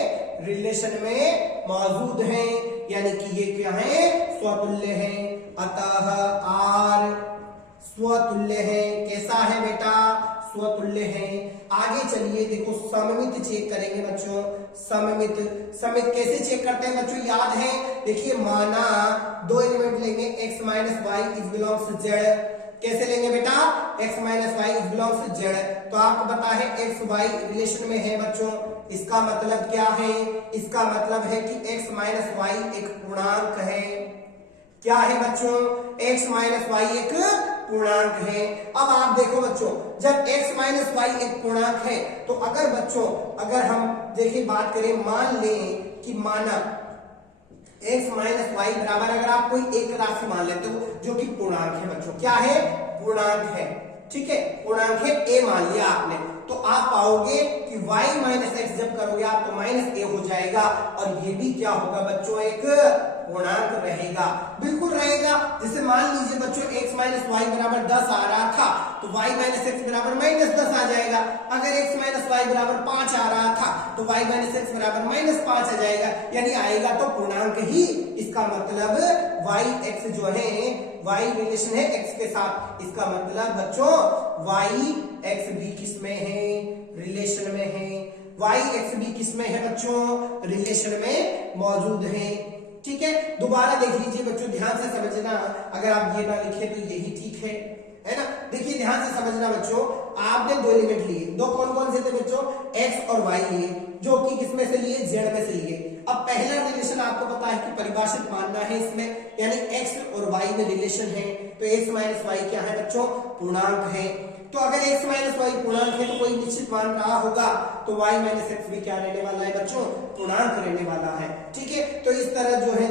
रिलेशन में मौजूद है, यानी कि ये क्या है, स्वतुल्य है। अतः r स्वतुल्य है, कैसा है बेटा, स्वतुल्य है। आगे चलिए देखो सममित चेक करेंगे बच्चों, सममित, सममित कैसे चेक करते हैं बच्चों, याद है, देखिए माना दो एलिमेंट लेंगे x minus y is belongs to z, कैसे लेंगे बेटा, x minus y is belongs to z, तो आपको पता है x y रिलेशन में है बच्चों, इसका मतलब क्या है, इसका मतलब है कि x माइनस वाई एक पूर्णांक है, क्या है बच्चों, x माइनस वाई एक पूर्णांक है। अब आप देखो बच्चों, जब x माइनस वाई एक पूर्णांक है तो अगर बच्चों, अगर हम देखिए बात करें, मान लें कि माना x माइनस वाई बराबर, अगर आप कोई एक राशि मान लेते हो जो कि पूर्णांक है बच्चों, क्या है, पूर्णांक है, ठीक है, पूर्णांक है a मान लिया आपने, तो आप पाओगे कि y माइनस एक्स जब करोगे आप तो माइनस a हो जाएगा, और ये भी क्या होगा बच्चों, एक पूर्णांक रहेगा, बिल्कुल रहेगा। जैसे मान लीजिए बच्चों x माइनस वाई बराबर 10 आ रहा था तो y माइनस एक्स बराबर माइनस 10 आ जाएगा, अगर x माइनस वाई बराबर 5 आ रहा था तो y माइनस एक्स बराबर माइनस 5 आ जाएगा, यानी आएगा तो पूर्णांक ही, इसका मतलब y x जो है, y रिलेशन है x के साथ, इसका मतलब बच्चों y x भी किस में है, रिलेशन में है, y x भी किस में है बच्चों, रिलेशन में मौजूद है। ठीक है, दोबारा देख लीजिए बच्चों, ध्यान से समझना, अगर आप ये ना लिखे तो यही ठीक है ना। देखिए ध्यान से समझना बच्चों, आपने दो एलिमेंट लिए, दो कौन कौन से थे बच्चों, x और y लिए, जो कि किस में से लिए, z में से लिए। अब पहला रिलेशन आपको पता है कि परिभाषित मानना है इसमें, यानी x और y में रिलेशन है, तो x माइनस वाई क्या है बच्चों, पूर्णांक है। तो अगर x माइनस वाई पूर्णांक है तो कोई निश्चित मान रहा होगा, तो y माइनस एक्स भी क्या रहने वाला है बच्चों, पूर्णांक रहने वाला है। ठीक है, तो इस तरह जो है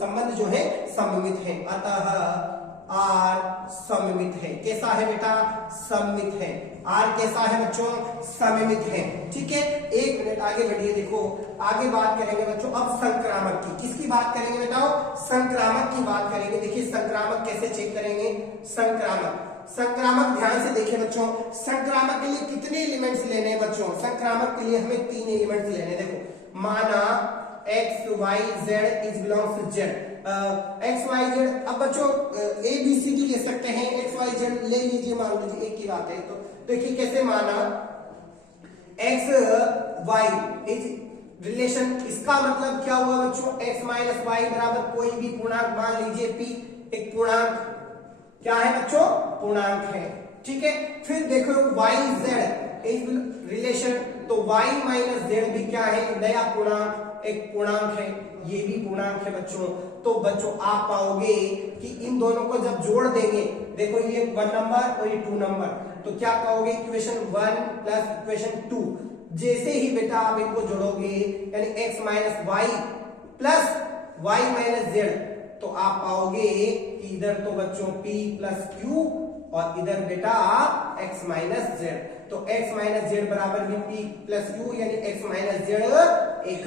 संबंध जो है सममित है, अतः r सममित है, कैसा है बेटा, सममित है, r कैसा है बच्चों, सममित है। ठीक है, एक मिनट आगे बढ़िए, देखो आगे बात करेंगे बच्चों अब संक्रामक की, किसकी बात करेंगे बेटा, संक्रामक की बात करेंगे। देखिए संक्रामक कैसे चेक करेंगे, संक्रामक, संक्रामक ध्यान से देखिए बच्चों, संक्रामक के लिए कितने एलिमेंट्स लेने हैं बच्चों, संक्रामक के लिए हमें 3 एलिमेंट्स लेने हैं। देखो माना x y z is belongs to z, x y z, अब बच्चों a b c d ले सकते हैं, x y z ले लीजिए, मान लीजिए एक ही बात है, तो देखिए कैसे, माना x y इज रिलेशन, इसका मतलब क्या हुआ बच्चों, x माइनस वाई बराबर कोई भी पूर्णांक, मान लीजिए p एक पूर्णांक, क्या है बच्चों, पूर्णांक है। ठीक है, फिर देखो y z, इज रिलेशन, तो y माइनस जेड भी क्या है, नया पूर्णांक, एक पूर्णांक है, ये भी पूर्णांक है बच्चों। तो बच्चों आप पाओगे कि इन दोनों को जब जोड़ देंगे, देखो ये 1 नंबर और ये 2 नंबर, तो क्या पाओगे, इक्वेशन 1 प्लस इक्वेशन 2। जैसे ही बेटा आप इनको जोड़ोगे यानी x minus y plus y minus z, तो आप पाओगे कि इधर तो बच्चों p प्लस q और इधर बेटा x माइनस जेड, तो x माइनस जेड बराबर भी p प्लस q यानी x माइनस जेड एक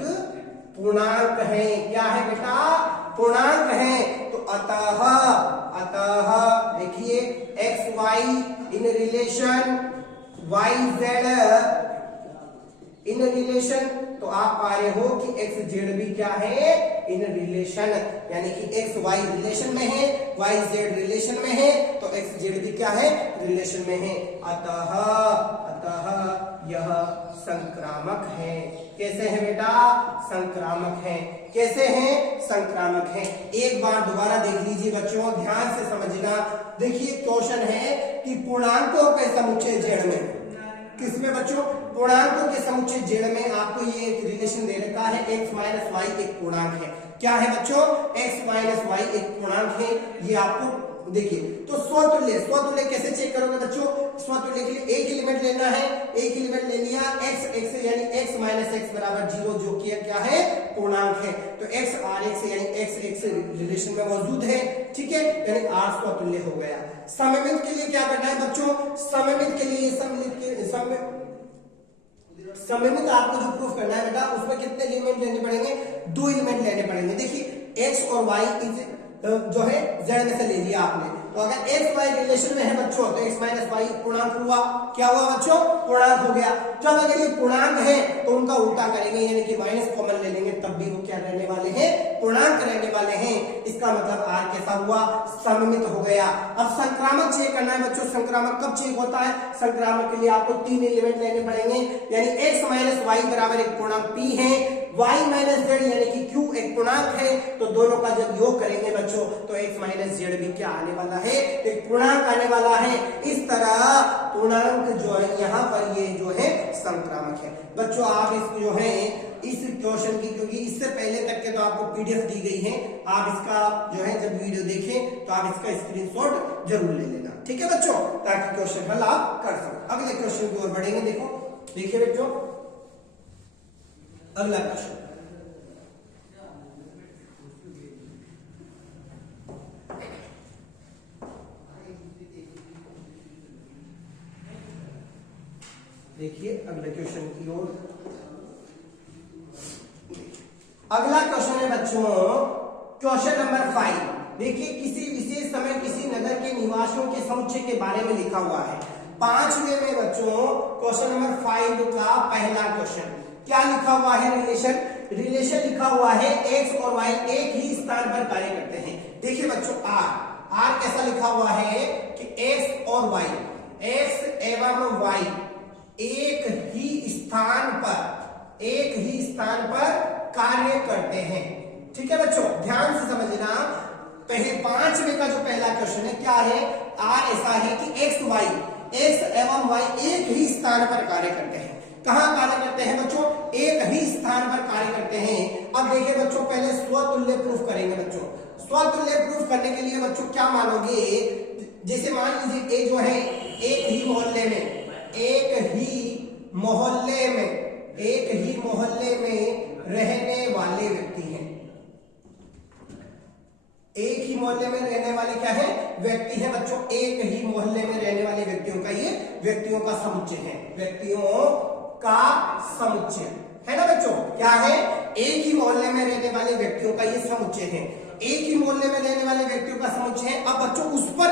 पूर्णांक है। क्या है बेटा, पूर्णांक है। तो अतः देखिए x y in relation y z in relation, तो आप पा रहे हो कि एक्स जेड भी क्या है, इन रिलेशन, यानी कि एक्स वाई रिलेशन में है, वाई जेड रिलेशन में है, तो एक्स जेड भी क्या है, रिलेशन में है। अतः यह संक्रामक है। कैसे है बेटा, संक्रामक है। कैसे हैं, संक्रामक है। एक बार दोबारा देख लीजिए बच्चों, ध्यान से समझना। देखिए क्वेश्चन है कि पूर्णांकों के समुच्चय जेड में, किसमें बच्चों, पूर्णांकों के समुच्चय जेड में आपको ये एक रिलेशन दे रखा है, x माइनस वाई एक पूर्णांक है। क्या है बच्चों, x माइनस वाई एक पूर्णांक है। ये आपको देखिए, तो स्वतुल्य कैसे चेक करोगे बच्चों, स्वतुल्य के लिए एक एलिमेंट लेना है, एक एलिमेंट ले लिया x यानी x माइनस एक्स बराबर 0, जो कि क्या है, पूर्णांक है। तो x rx यानी x रिलेशन में मौजूद है, ठीक है, यानी r स्वतुल्य हो गया। सममित के लिए क्या करना है बच्चों, सममित के लिए सममित आपको जो प्रूफ करना है बेटा, उसमें कितने एलिमेंट लेने पड़ेंगे, 2 एलिमेंट लेने पड़ेंगे। देखिए x और y जो है z में से ले लिया आपने, तो अगर x y रिलेशन में है बच्चों, तो x माइनस वाई पूर्णांक हुआ। क्या हुआ बच्चों, पूर्णांक हो गया। जब अगर ये पूर्णांक है तो उनका उल्टा करेंगे, यानी कि माइनस कॉमन ले लेंगे, तब भी वो क्या रहने वाले हैं, पूर्णांक रहने वाले हैं। इसका मतलब r कैसा हुआ, सममित हो गया। अब संक्रामक चेक करना है बच्चों। संक्रामक कब चेक होता है, संक्रामक के लिए आपको 3 एलिमेंट लेने पड़ेंगे, यानी x माइनस वाई बराबर एक पूर्णांक p है, y माइनस जेड यानी कि q एक पूर्णांक है, तो दोनों का जब योग करेंगे बच्चों, तो x माइनस जेड भी क्या आने वाला है, एक पूर्णांक आने वाला है। इस तरह पूर्णांक जो है यहाँ पर ये जो है संक्रामक है। बच्चों आप इसको जो है इस क्वेश्चन की, क्योंकि इससे पहले तक के तो आपको पीडीएफ दी गई है, आप इसका जो है जब वीडियो देखें तो आप इसका स्क्रीनशॉट जरूर ले लेना, ठीक है बच्चों, ताकि क्वेश्चन हल आप कर सको। अगले क्वेश्चन की ओर बढ़ेंगे। देखिए बच्चों अगला क्वेश्चन, देखिए अगले क्वेश्चन की ओर। अगला क्वेश्चन है बच्चों क्वेश्चन नंबर 5। देखिए किसी विशेष समय किसी नगर के निवासियों के समुच्चय के बारे में लिखा हुआ है। 5वें में बच्चों क्वेश्चन नंबर 5 का पहला क्वेश्चन क्या लिखा हुआ है, रिलेशन लिखा हुआ है, x और y एक ही स्थान पर कार्य करते हैं। देखिए बच्चों r कैसा लिखा हुआ है कि x और y, x एवं y एक ही स्थान पर कार्य करते हैं। ठीक है बच्चों, ध्यान से समझना। पहले 5वें का जो पहला क्वेश्चन है क्या है, r ऐसा है कि x एवं y एक ही स्थान पर कार्य करते हैं। कहां कार्य करते हैं बच्चों, एक ही स्थान पर कार्य करते हैं। अब देखिए बच्चों पहले स्वतुल्य प्रूफ करेंगे बच्चों। स्वतुल्य प्रूफ करने के लिए बच्चों क्या मानोगे, जैसे मान लीजिए ए जो है एक ही मोहल्ले में रहने वाले व्यक्ति हैं। एक ही मोहल्ले में रहने वाले क्या है, व्यक्ति है बच्चों। एक ही मोहल्ले में रहने वाले व्यक्तियों का ये व्यक्तियों का समुच्चय है, व्यक्तियों का समुच्चय है ना बच्चों। क्या है, एक ही मोहल्ले में रहने वाले व्यक्तियों का ये समुच्चय है। एक ही मोहल्ले में रहने वाले व्यक्तियों का समुच्चय है। अब बच्चों उस पर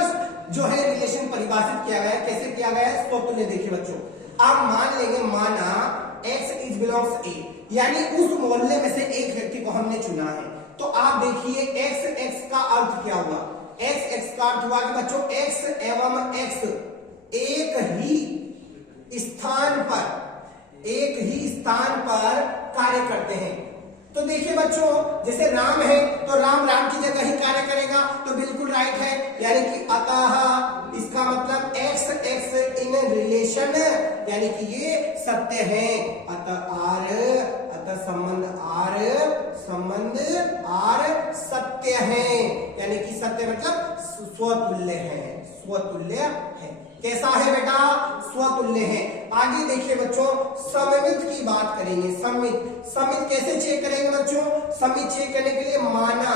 जो है रिलेशन परिभाषित किया गया है। कैसे किया गया है, स्वतुल्य। देखिए बच्चों आप मान लेंगे, माना x इज बिलोंग्स a, यानी उस मोहल्ले में से एक व्यक्ति को हमने चुना है। तो आप देखिए x का अर्थ क्या हुआ, x का अर्थ हुआ कि बच्चों x एवं x एक ही स्थान पर कार्य करते हैं। तो देखिए बच्चों जैसे राम है तो राम की जगह ही कार्य करेगा, तो बिल्कुल राइट है। यानी कि अतः इसका मतलब x इन रिलेशन यानी कि ये सत्य है। अतः संबंध आर सत्य है, यानी कि सत्य मतलब स्वतुल्य है। कैसा है बेटा? स्वतुल्य है। आगे देखिए बच्चों, सममित की बात करेंगे। सममित कैसे चेक करेंगे बच्चों? सममित चेक करने के लिए माना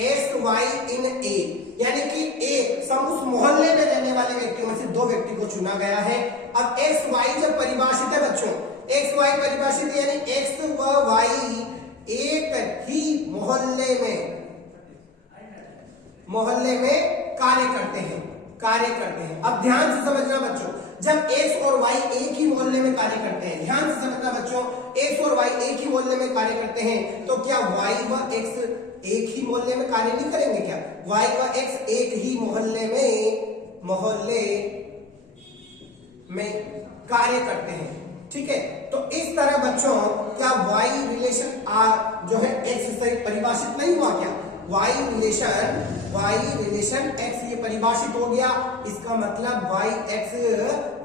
एक्स वाई इन ए, यानी कि ए उस मोहल्ले में रहने वाले व्यक्तियों में से दो व्यक्ति को चुना गया है। अब एक्स वाई जब परिभाषित है बच्चों, एक्स वाई परिभाषित यानी एक्स व वाई एक ही मोहल्ले में कार्य करते हैं। अब ध्यान से समझना बच्चों, जब x और y एक ही मोहल्ले में कार्य करते हैं, ध्यान से समझना बच्चों, x और y एक ही मोहल्ले में कार्य करते हैं, तो क्या y व x एक ही मोहल्ले में कार्य नहीं करेंगे? क्या y व x एक ही मोहल्ले में कार्य करते हैं? ठीक है, तो इस तरह बच्चों क्या y रिलेशन r जो है x से परिभाषित नहीं हुआ? क्या y रिलेशन x ये परिभाषित हो गया, इसका मतलब y x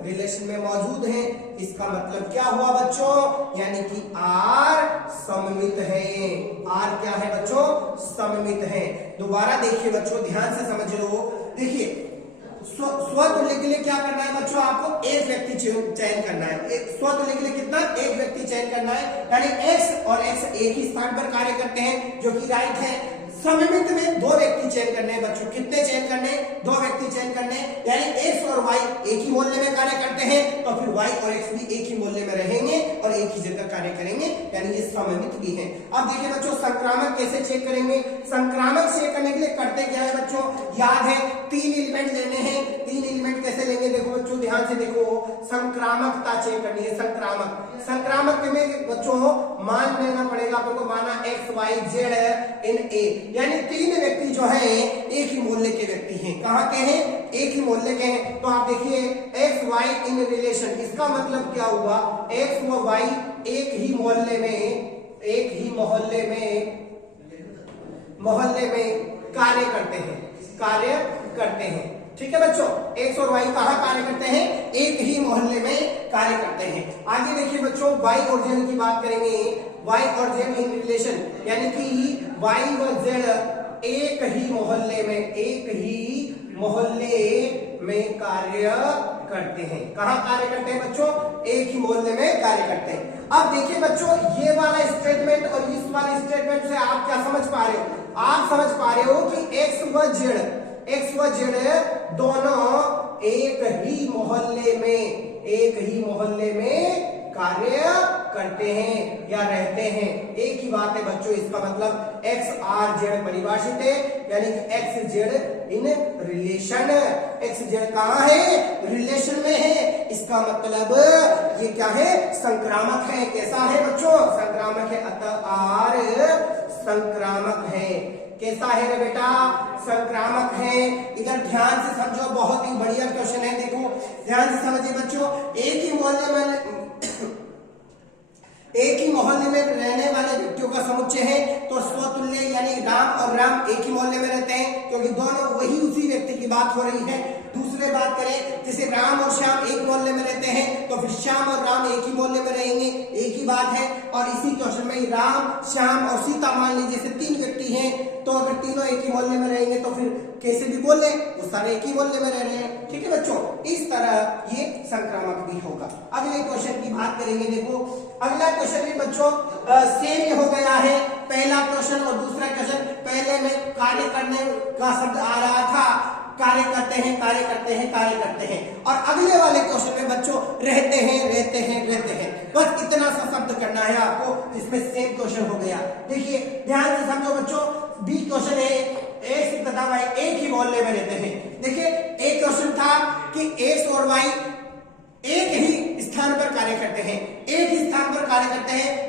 रिलेशन में मौजूद है। इसका मतलब क्या हुआ बच्चों? यानी कि r सममित है। r क्या है बच्चों? सममित है। दोबारा देखिए बच्चों, ध्यान से समझ लो। देखिए स्वतुल्य के लिए क्या करना है बच्चों? आपको एक व्यक्ति चयन करना है। स्वतुल्य के लिए कितना? एक व्यक्ति चयन करना है, यानी x और x एक ही स्थान पर कार्य करते हैं, जो कि राइट है। सममित में दो व्यक्ति चयन करने हैं बच्चों। कितने चयन करने? दो व्यक्ति चयन करने, यानी x और y एक ही मोहल्ले में कार्य करते हैं, तो फिर y और x भी एक ही मोहल्ले में रहेंगे और एक ही जगह कार्य करेंगे, यानी ये सममित भी है। अब देखिए बच्चों, संक्रामक कैसे चेक करेंगे? संक्रामक चेक करने के लिए करते क्या है बच्चों? याद है, 3 एलिमेंट लेने हैं। 3 एलिमेंट कैसे लेंगे? देखो बच्चों, ध्यान से देखो, संक्रामकता चेक करनी है। संक्रामक में बच्चों मान लेना पड़ेगा अपन को, माना x y z in a, यानी 3 व्यक्ति जो है एक ही मोहल्ले के व्यक्ति हैं। कहाँ के हैं? एक ही मोहल्ले के हैं। तो आप देखिए एक्स वाई इन रिलेशन, इसका मतलब क्या हुआ? एक्स व वाई एक ही मोहल्ले में कार्य करते हैं। ठीक है बच्चों, एक्स और वाई कहाँ कार्य करते हैं? एक ही मोहल्ले में कार्य करते हैं। आगे देखिए बच्चों, वाई और जेड की बात करेंगे। वाई और जेड इन रिलेशन, यानी कि वाई व जेड एक ही मोहल्ले में कार्य करते हैं। कहाँ कार्य करते हैं बच्चों? एक ही मोहल्ले में कार्य करते हैं। अब देखिए बच्चों, ये वाला स्टेटमेंट और इस वाले स्टेटमेंट से आप क्या समझ पा रहे हो? आप समझ पा रहे हो कि एक्स व जेड दोनों एक ही मोहल्ले में कार्य करते हैं या रहते हैं। एक ही बात है बच्चों, इसका मतलब एक्स आर जेड परिभाषित है, यानी कि x Z in relation. X Z कहाँ है? रिलेशन में है। इसका मतलब ये क्या है? संक्रामक है। कैसा है बच्चों? संक्रामक है। अतः आर संक्रामक है। कैसा है रे बेटा? संक्रामक है। इधर ध्यान से समझो, बहुत ही बढ़िया क्वेश्चन है। देखो ध्यान से समझिए बच्चों, एक ही मोहल्ले में रहने वाले व्यक्तियों का समुच्चय है, तो स्वतुल्य यानी राम और राम एक ही मोहल्ले में रहते हैं, क्योंकि दोनों वही उसी व्यक्ति की बात हो रही है। दूसरे बात करें, जैसे राम और श्याम एक मोहल्ले में रहते हैं, तो फिर श्याम और राम एक ही मोहल्ले में रहेंगे, एक ही बात है। और इसी क्वेश्चन में राम, श्याम और सीता मान लीजिए जैसे 3 व्यक्ति हैं, तो अगर तीनों एक ही मोहल्ले में रहेंगे तो फिर कैसे भी बोले वो सारे एक ही मोहल्ले में रह रहे हैं। ठीक है बच्चों, इस तरह ये संक्रामक भी होगा। अगले क्वेश्चन की बात करेंगे। देखो अगला क्वेश्चन भी बच्चों सेम हो गया है। पहला क्वेश्चन और दूसरा क्वेश्चन, पहले में कार्य करने का शब्द आ रहा था, कार्य करते हैं, और अगले वाले क्वेश्चन में बच्चों रहते हैं। बस इतना सा शब्द करना है आपको, जिसमें सेम क्वेश्चन हो गया। देखिए ध्यान से समझो बच्चों, बी क्वेश्चन है, एक्स तथा वाई एक ही मोहल्ले में रहते हैं। देखिए एक क्वेश्चन था कि एक्स और वाई एक ही स्थान पर कार्य करते हैं,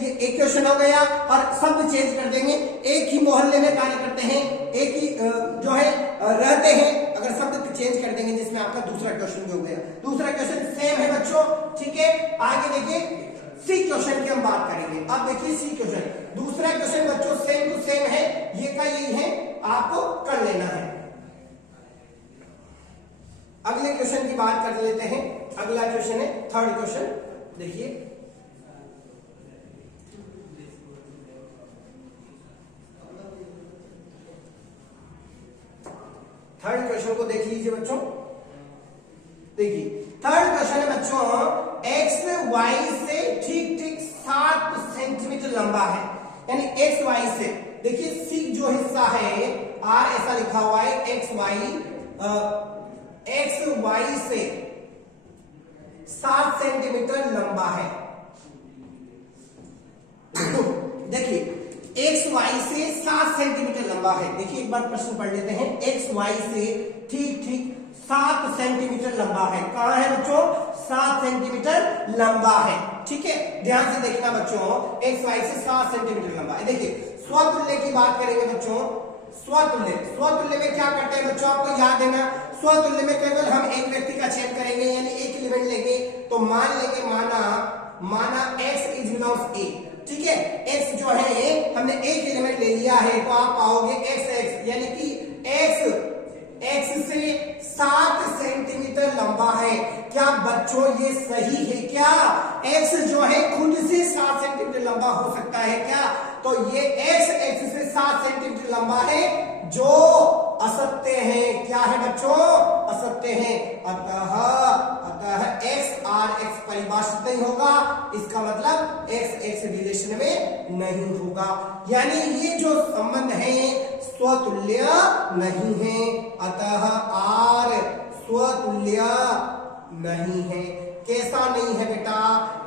ये एक क्वेश्चन हो गया। और शब्द चेंज कर देंगे, एक ही मोहल्ले में कार्य करते हैं, एक ही जो है रहते हैं, अगर शब्द चेंज कर देंगे, जिसमें आपका दूसरा क्वेश्चन भी हो गया। दूसरा क्वेश्चन सेम है बच्चों। ठीक है, आगे देखिए सी क्वेश्चन की हम बात करेंगे। अब देखिए सी क्वेश्चन, दूसरा क्वेश्चन बच्चों सेम टू सेम है, ये का यही है, आपको कर लेना है। अगले क्वेश्चन की बात कर लेते हैं। अगला क्वेश्चन है थर्ड क्वेश्चन, देखिए थर्ड क्वेश्चन को देख लीजिए बच्चों। देखिए थर्ड क्वेश्चन है बच्चों, एक्स वाई से ठीक ठीक 7 सेंटीमीटर लंबा है, यानी एक्स वाई से, देखिए सी जो हिस्सा है आर ऐसा लिखा हुआ है, एक्स वाई से 7 सेंटीमीटर लंबा है। देखिए एक्स वाई से 7 सेंटीमीटर लंबा है। देखिए एक बार प्रश्न पढ़ लेते हैं, एक्स वाई से ठीक ठीक 7 सेंटीमीटर लंबा है। कहां है बच्चों? 7 सेंटीमीटर लंबा है। ठीक है, ध्यान से देखना बच्चों, एक्स वाई से 7 सेंटीमीटर लंबा है। देखिए स्वतुल्य की बात करेंगे बच्चों, स्वतुल्य में क्या करते हैं बच्चों, आपको याद है ना, स्वतुल्य में केवल हम एक व्यक्ति का चयन करेंगे, यानी एक एलिमेंट लेंगे। तो मान लेंगे माना x इज बिलोंग्स ए, ठीक है, x जो है हमने एक एलिमेंट ले लिया है, तो आप पाओगे x, यानी कि x से 7 सेंटीमीटर लंबा है। क्या बच्चों ये सही है क्या? x जो है खुद से 7 सेंटीमीटर लंबा हो सकता है क्या? तो ये x से 7 सेंटीमीटर लंबा है, जो असत्य है। क्या है बच्चों? असत्य है। अतः x और x परिभाषित नहीं होगा, इसका मतलब x रिलेशन में नहीं होगा, यानी ये जो संबंध है स्वतुल्य नहीं है। अतः r स्वतुल्य नहीं है। कैसा नहीं है बेटा?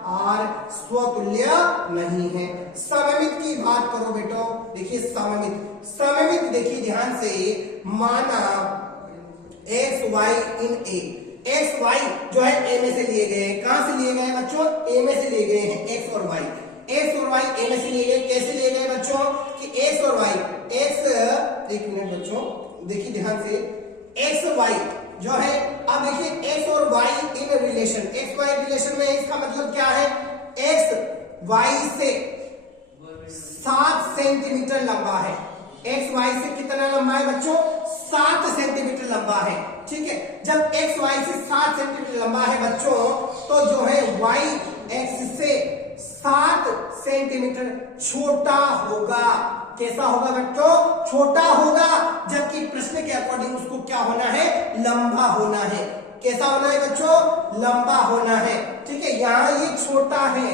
r स्वतुल्य नहीं है। सममित की बात करो बेटो, देखिए सममित देखिए ध्यान से, माना एक्स वाई इन ए, एक्स वाई जो है ए में से लिए गए हैं। कहां से लिए गए हैं बच्चों? ए में से लिए गए हैं। एक्स और वाई ए में से लिए गए। कैसे लिए गए बच्चों? कि एक्स और वाई, एक मिनट बच्चों देखिए ध्यान से, एक्स वाई जो है, अब देखिए एक्स और y in relation, x y relation में इसका मतलब क्या है? एक्स वाई से 7 सेंटीमीटर लंबा है। एक्स वाई से कितना लंबा है बच्चों? 7 सेंटीमीटर लंबा है। ठीक है, जब एक्स वाई से 7 सेंटीमीटर लंबा है बच्चों, तो जो है वाई एक्स से 7 सेंटीमीटर छोटा होगा। कैसा होगा बच्चों? छोटा होगा, जबकि प्रश्न के अकॉर्डिंग उसको क्या होना है? लंबा होना है। कैसा होना है बच्चों? लंबा होना है। ठीक है, यहां ये छोटा है,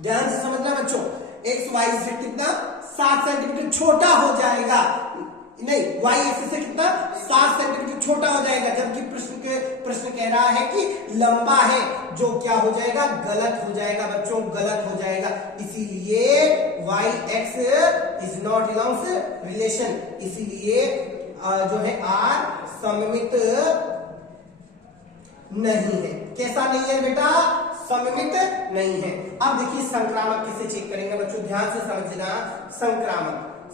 ध्यान से समझना बच्चों, एक्स वाई से कितना? 7 सेंटीमीटर छोटा हो जाएगा, नहीं वाई एक्स से कितना? 7 सेंटीमीटर छोटा हो जाएगा, जबकि प्रश्न कह रहा है कि लंबा है, जो क्या हो जाएगा? गलत हो जाएगा बच्चों, गलत हो जाएगा। इसीलिए y x is not belongs relation, इसीलिए जो है आर सममित नहीं है। कैसा नहीं है बेटा? सममित नहीं है। अब देखिए संक्रामक किसे चेक करेंगे बच्चों, ध्यान से समझना।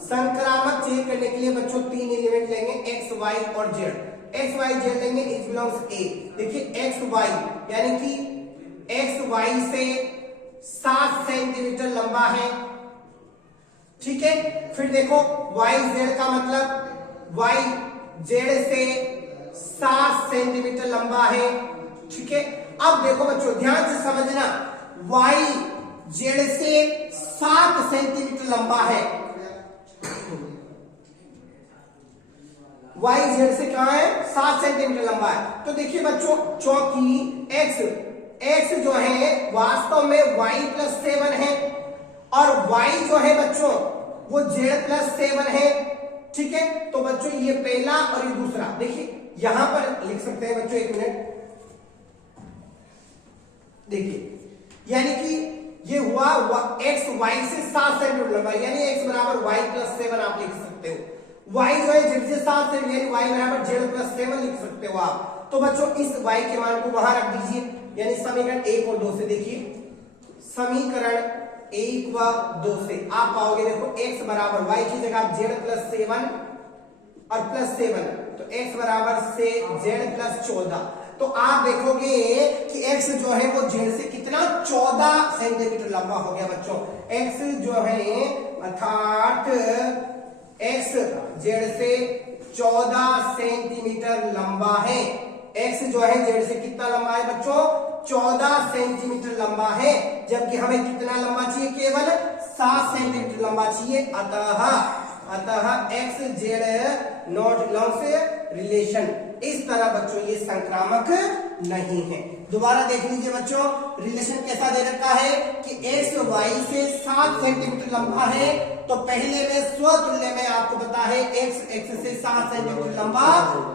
संक्रामक चेक करने के लिए बच्चों 3 एलिमेंट लेंगे, एक्स वाई और जेड। एक्स वाई जेड लेंगे, इट बिलोंग्स ए। देखिए एक्स वाई यानी कि एक्स वाई से 7 सेंटीमीटर लंबा है। ठीक है, फिर देखो वाई जेड का मतलब वाई जेड से 7 सेंटीमीटर लंबा है। ठीक है, अब देखो बच्चों ध्यान से समझना, वाई जेड से 7 सेंटीमीटर लंबा है। वाई जेड से कहां है? 7 सेंटीमीटर लंबा है। तो देखिए बच्चों, चूंकि एक्स जो है वास्तव में वाई प्लस 7 है, और वाई जो है बच्चों वो जेड प्लस 7 है। ठीक है, तो बच्चों ये पहला और ये दूसरा, देखिए यहां पर लिख सकते हैं बच्चों, एक मिनट देखिए, यानी कि ये हुआ एक्स वाई से 7 सेंटीमीटर लंबा, यानी एक्स बराबर वाई प्लस 7 आप लिख सकते हो। वाई जो है जेड से 7 सेंटीमीटर, यानी वाई बराबर जेड प्लस 7 लिख सकते हो आप। तो बच्चों इस वाई के मान को वहां रख दीजिए, यानी समीकरण 1 और 2 से। देखिए समीकरण 1 व 2 से आप पाओगे, देखो एक्स बराबर वाई की जगह जेड प्लस 7 और प्लस 7, तो एक्स बराबर से जेड प्लस 14। तो आप देखोगे कि x जो है वो जेड से कितना? 14 सेंटीमीटर लंबा हो गया बच्चों। x जो है अर्थात x जेड से 14 सेंटीमीटर लंबा है। एक्स जो है जेड से कितना लंबा है बच्चों, 14 सेंटीमीटर लंबा है, जबकि हमें कितना लंबा चाहिए, केवल 7 सेंटीमीटर लंबा चाहिए। अतः x Z not belongs relation. इस तरह बच्चों ये संक्रामक नहीं है। दोबारा देख लीजिए बच्चों, रिलेशन कैसा दे रखा है कि एक्स वाई से 7 सेंटीमीटर लंबा है, तो पहले में स्वतुल्य में आपको पता है एक्स एक्स से 7 सेंटीमीटर लंबा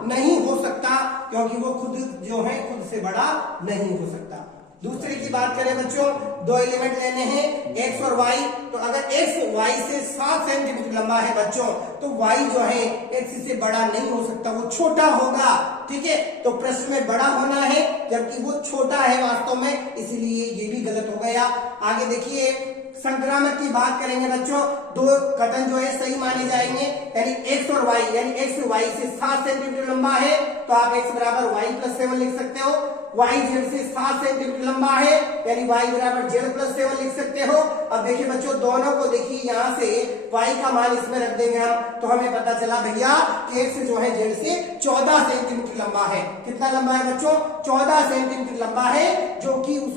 नहीं हो सकता, क्योंकि वो खुद जो है खुद से बड़ा नहीं हो सकता। दूसरे की बात करें बच्चों, दो एलिमेंट लेने हैं एक्स और वाई, तो अगर एक्स वाई से 7 सेंटीमीटर लंबा है बच्चों, तो वाई जो है एक्स से बड़ा नहीं हो सकता, वो छोटा होगा। ठीक है, तो प्रश्न में बड़ा होना है, जबकि वो छोटा है वास्तव में, इसलिए ये भी गलत हो गया। आगे देखिए, संक्रामक की बात करेंगे बच्चों, दो कथन जो है सही माने जाएंगे, यानी एक्स और वाई, यानी एक्स वाई से 7 सेंटीमीटर लंबा है, तो आप एक्स बराबर वाई प्लस 7 लिख सकते हो। वाई जेड से 7 सेंटीमीटर लंबा है, यानी वाई बराबर जेड प्लस 7 लिख सकते हो। अब देखिए बच्चों, दोनों को देखिए, यहाँ से वाई का मान इसमें रख देंगे हम, तो हमें पता चला भैया कि एक्स जो है जेड से 14 सेंटीमीटर लंबा है। कितना लंबा है बच्चों, 14 सेंटीमीटर लंबा है, जो कि उस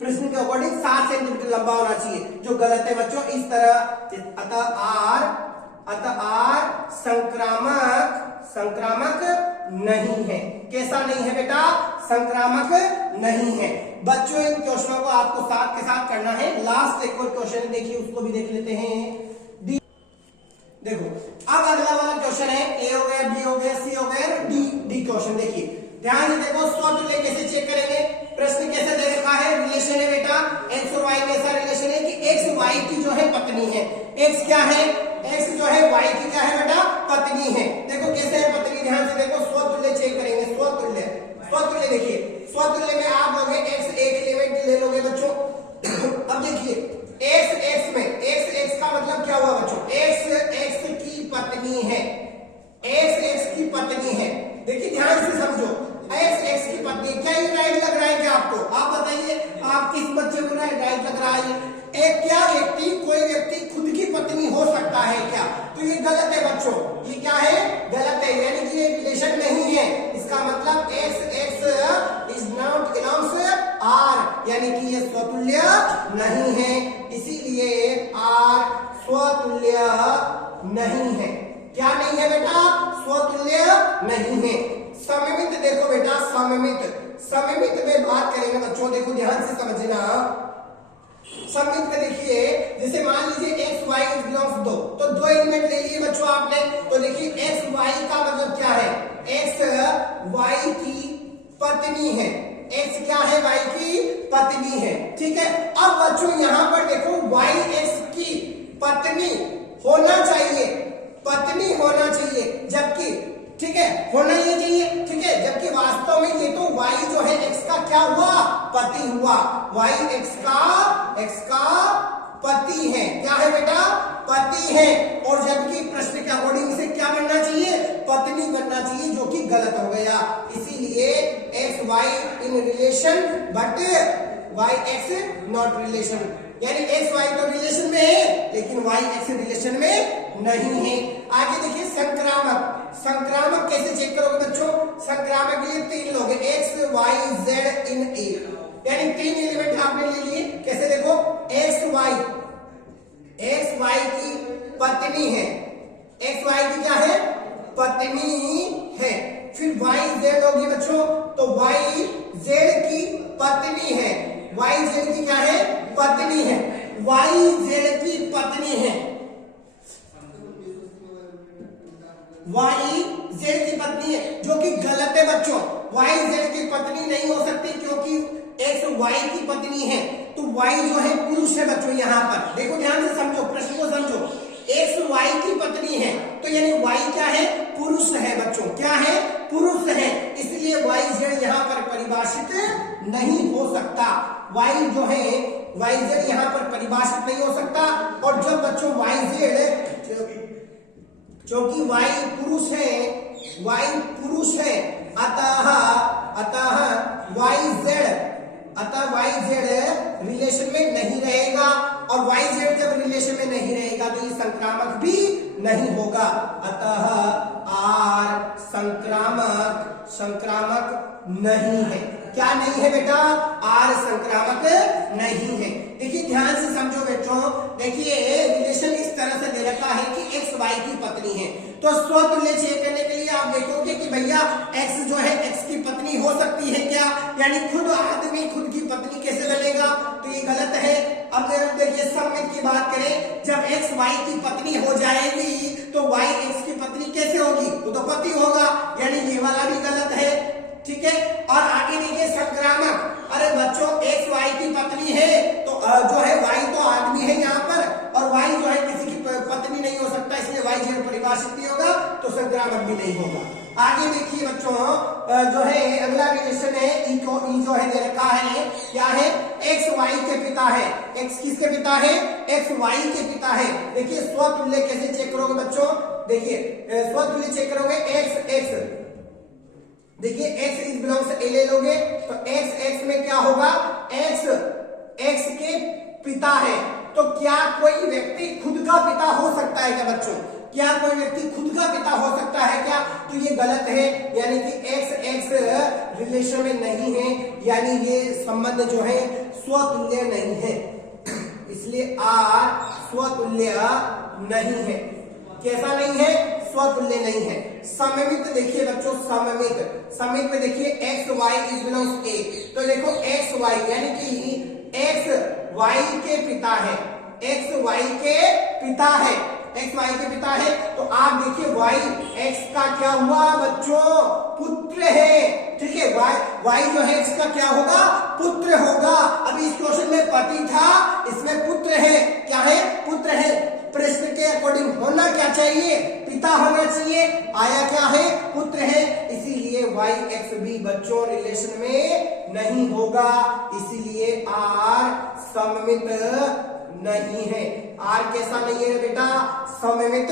प्रश्न के अकॉर्डिंग 7 सेंटीमीटर लंबा होना चाहिए, जो गलत है बच्चों। इस तरह अतः आर संक्रामक नहीं है। कैसा नहीं है बेटा, संक्रामक नहीं है। बच्चों इन क्वेश्चनों को आपको साथ के साथ करना है। लास्ट एक और क्वेश्चन देखिए, उसको भी देख लेते हैं। देखो, अब अगला वाला क्वेश्चन है, ए हो गया, बी हो गया, सी हो गया, डी क्वेश्चन देखिए, ध्यान से देखो। स्वतुल्य कैसे चेक करेंगे, प्रश्न कैसे दे रखा है, रिलेशन है बेटा, एक्स और वाई कैसा रिलेशन है कि एक्स वाई की जो है पत्नी है। एक्स क्या है, एक्स जो है वाई की क्या है बेटा, पत्नी है। देखो कैसे है पत्नी, ध्यान से देखो, स्वतुल्य चेक करेंगे। स्वतुल्य देखिए, स्वतुल्य में आप लोग एक्स एक एलिमेंट ले लोगे बच्चों। अब देखिए, एक्स में एक्स का मतलब क्या हुआ बच्चों, एक्स की पत्नी है, एक्स की पत्नी है। देखिए ध्यान से समझो, एक्स की पत्नी, क्या ये राइट लग रहा है क्या आपको, आप बताइए, आप किस बच्चे को राइट लग रहा है। एक क्या व्यक्ति, कोई व्यक्ति खुद की पत्नी हो सकता है क्या, तो ये गलत है बच्चों, ये क्या है, गलत है, यानी कि ये रिलेशन नहीं है। इसका मतलब x is not belongs R, यानी कि ये स्वतुल्य नहीं है, इसीलिए आर स्वतुल्य नहीं है। क्या नहीं है बेटा, स्वतुल्य नहीं है। सममित देखो बेटा, सममित में बात करेंगे बच्चों, देखो ध्यान से समझना। सममित में देखिए, जैसे मान लीजिए एक्स वाई बिलोंग्स दो, तो दो एलिमेंट ले लिए बच्चों आपने, तो देखिए एक्स वाई का मतलब क्या है, एक्स वाई की पत्नी है, एक्स क्या है, वाई की पत्नी है। ठीक है, अब बच्चों यहां पर देखो, वाई एक्स की पत्नी होना चाहिए, पत्नी होना चाहिए, जबकि ठीक है होना ये चाहिए, ठीक है, जबकि वास्तव में ये तो y जो है x का क्या हुआ, पति हुआ, y x का पति है। क्या है बेटा, पति है, और जबकि प्रश्न के अकॉर्डिंग से क्या बनना चाहिए, पत्नी बनना चाहिए, जो कि गलत हो गया। इसीलिए x y in relation but y x not relation, यानी एक्स वाई तो रिलेशन में है, लेकिन वाई एक्स रिलेशन में नहीं है। आगे देखिए, संक्रामक कैसे चेक करोगे बच्चों, संक्रामक के लिए 3 लोग हैं, एक्स वाई जेड इन ए, यानी 3 एलिमेंट आपने ले लिए। कैसे देखो, एक्स वाई की पत्नी है, एक्स वाई की क्या है, पत्नी है। फिर वाई जेड होगी बच्चों, तो वाई जेड की पत्नी है, वाई जेड की क्या है, पत्नी है, वाई जेड की पत्नी है, वाई जेड की पत्नी है, जो कि गलत है बच्चों। वाई जेड की पत्नी नहीं हो सकती, क्योंकि एक्स वाई की पत्नी है, तो वाई जो है पुरुष है बच्चों। यहाँ पर देखो ध्यान से समझो, प्रश्न को समझो, एक्स वाई की पत्नी है, तो यानी वाई क्या है, पुरुष है बच्चों, क्या है, पुरुष है, इसलिए वाई जेड यहाँ पर परिभाषित नहीं हो सकता। वाई जो है, वाई जेड यहाँ पर परिभाषित नहीं हो सकता। और जब बच्चों वाई जेड, क्योंकि वाई पुरुष है, अतः वाई जेड रिलेशन में नहीं रहेगा, और वाई जेड जब रिलेशन में नहीं रहेगा तो ये संक्रामक भी नहीं होगा। अतः आर संक्रामक संक्रामक नहीं है। क्या नहीं है बेटा? आर संक्रामक नहीं है। देखिए ध्यान से समझो बच्चों, देखिए रिलेशन इस तरह से दे रखा है कि एक्स वाई की पत्नी है, तो स्वतुल्य चेक करने के लिए आप देखोगे कि भैया एक्स जो है एक्स की पत्नी हो सकती है क्या, यानी खुद आदमी खुद की पत्नी कैसे बनेगा, तो ये गलत है। अब देखिए सममित की बात करें, जब एक्स वाई की पत्नी हो जाएगी तो वाई एक्स की पत्नी कैसे होगी? वो तो पति होगा, यानी ये वाला भी गलत है। ठीक है, और आगे देखिए संक्रामक, अरे बच्चों एक्स वाई की पत्नी है तो जो है वाई तो आदमी है यहाँ पर, और वाई जो है किसी की पत्नी नहीं हो सकता, इसलिए वाई जो परिभाषित नहीं होगा, तो संक्रामक भी नहीं होगा। आगे देखिए बच्चों, जो है अगला रिलेशन है ई जो है दे रखा है, क्या है? एक्स वाई के पिता है। एक्स किसके पिता है? एक्स वाई के पिता है। देखिए स्वतुल्य कैसे चेक करोगे बच्चों? देखिए स्वतुल्य चेक करोगे, एक्स एक्स, देखिए x इज बिलोंग्स ए ले लोगे तो x x में क्या होगा? x x के पिता है, तो क्या कोई व्यक्ति खुद का पिता हो सकता है क्या बच्चों? क्या कोई व्यक्ति खुद का पिता हो सकता है क्या? तो ये गलत है, यानी कि x x रिलेशन में नहीं है, यानी ये संबंध जो है स्वतुल्य नहीं है, इसलिए r स्वतुल्य नहीं है। कैसा नहीं है? स्वतुल्य नहीं है। सममित देखिए बच्चों, सममित में देखिए एक्स वाई इज बिलोंग्स ए, तो देखो एक्स वाई यानी कि एक्स वाई के पिता है, एक्स वाई के पिता है, एक्स वाई के पिता है, तो आप देखिए वाई एक्स का क्या हुआ बच्चों? पुत्र है। ठीक है, वाई जो है एक्स का क्या होगा? पुत्र होगा। अभी इस क्वेश्चन में पति था, इसमें पुत्र है। क्या है? पुत्र है। प्रश्न के अकॉर्डिंग होना क्या चाहिए? पिता होना चाहिए, आया क्या है? पुत्र है, इसीलिए वाई एक्स भी बच्चों रिलेशन में नहीं होगा, इसीलिए आर सममित नहीं है। आर कैसा नहीं है बेटा? सममित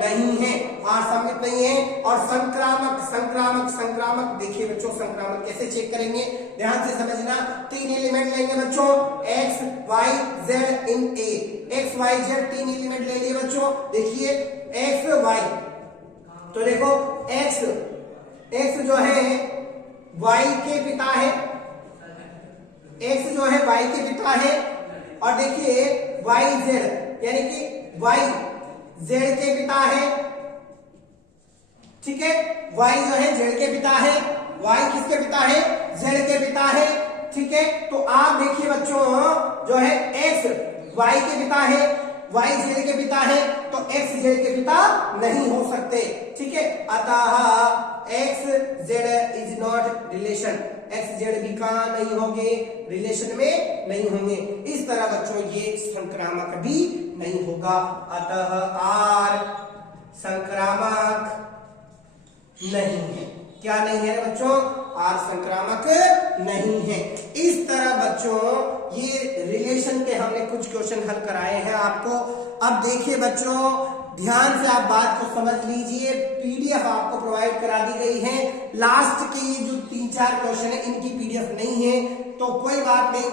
नहीं है, आर सममित नहीं है। और संक्रामक देखिए बच्चों, संक्रामक कैसे चेक करेंगे? ध्यान से समझना। 3 एलिमेंट लेंगे बच्चों, एक्स वाई जेड इन ए, एक्स वाई जेड 3 एलिमेंट ले लिए बच्चों। देखिए एक्स वाई, तो देखो एक्स जो है वाई के पिता है, एक्स जो है वाई के पिता है, और देखिए वाई जेड यानी कि वाई जेड के पिता है। ठीक है, वाई जो है जेड के पिता है, वाई किसके पिता है? जेड के पिता है। ठीक है, तो आप देखिए बच्चों, जो है एक्स वाई के पिता है, वाई जेड के पिता है, तो एक्स जेड के पिता नहीं हो सकते। ठीक है, अतः x Z is not relation, x Z भी कहां नहीं होंगे? रिलेशन में नहीं होंगे। इस तरह बच्चों ये संक्रामक भी नहीं होगा, अतः आर संक्रामक नहीं है। क्या नहीं है बच्चों? आर संक्रामक नहीं है। इस तरह बच्चों ये रिलेशन के हमने कुछ क्वेश्चन हल कराए हैं आपको। अब देखिए बच्चों, ध्यान से आप बात को समझ लीजिए, पीडीएफ आपको प्रोवाइड करा दी गई है। लास्ट के ये जो 3-4 क्वेश्चन है इनकी पीडीएफ नहीं है, तो कोई बात नहीं,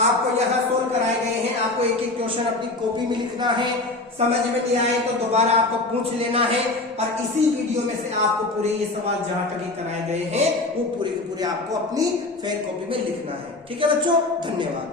आपको यहाँ सोल्व कराए गए हैं। आपको एक एक क्वेश्चन अपनी कॉपी में लिखना है, समझ में नहीं आए तो दोबारा आपको पूछ लेना है, और इसी वीडियो में से आपको पूरे ये सवाल जहां तक कराए गए हैं वो पूरे के पूरे आपको अपनी फेयर कॉपी में लिखना है। ठीक है बच्चों, धन्यवाद।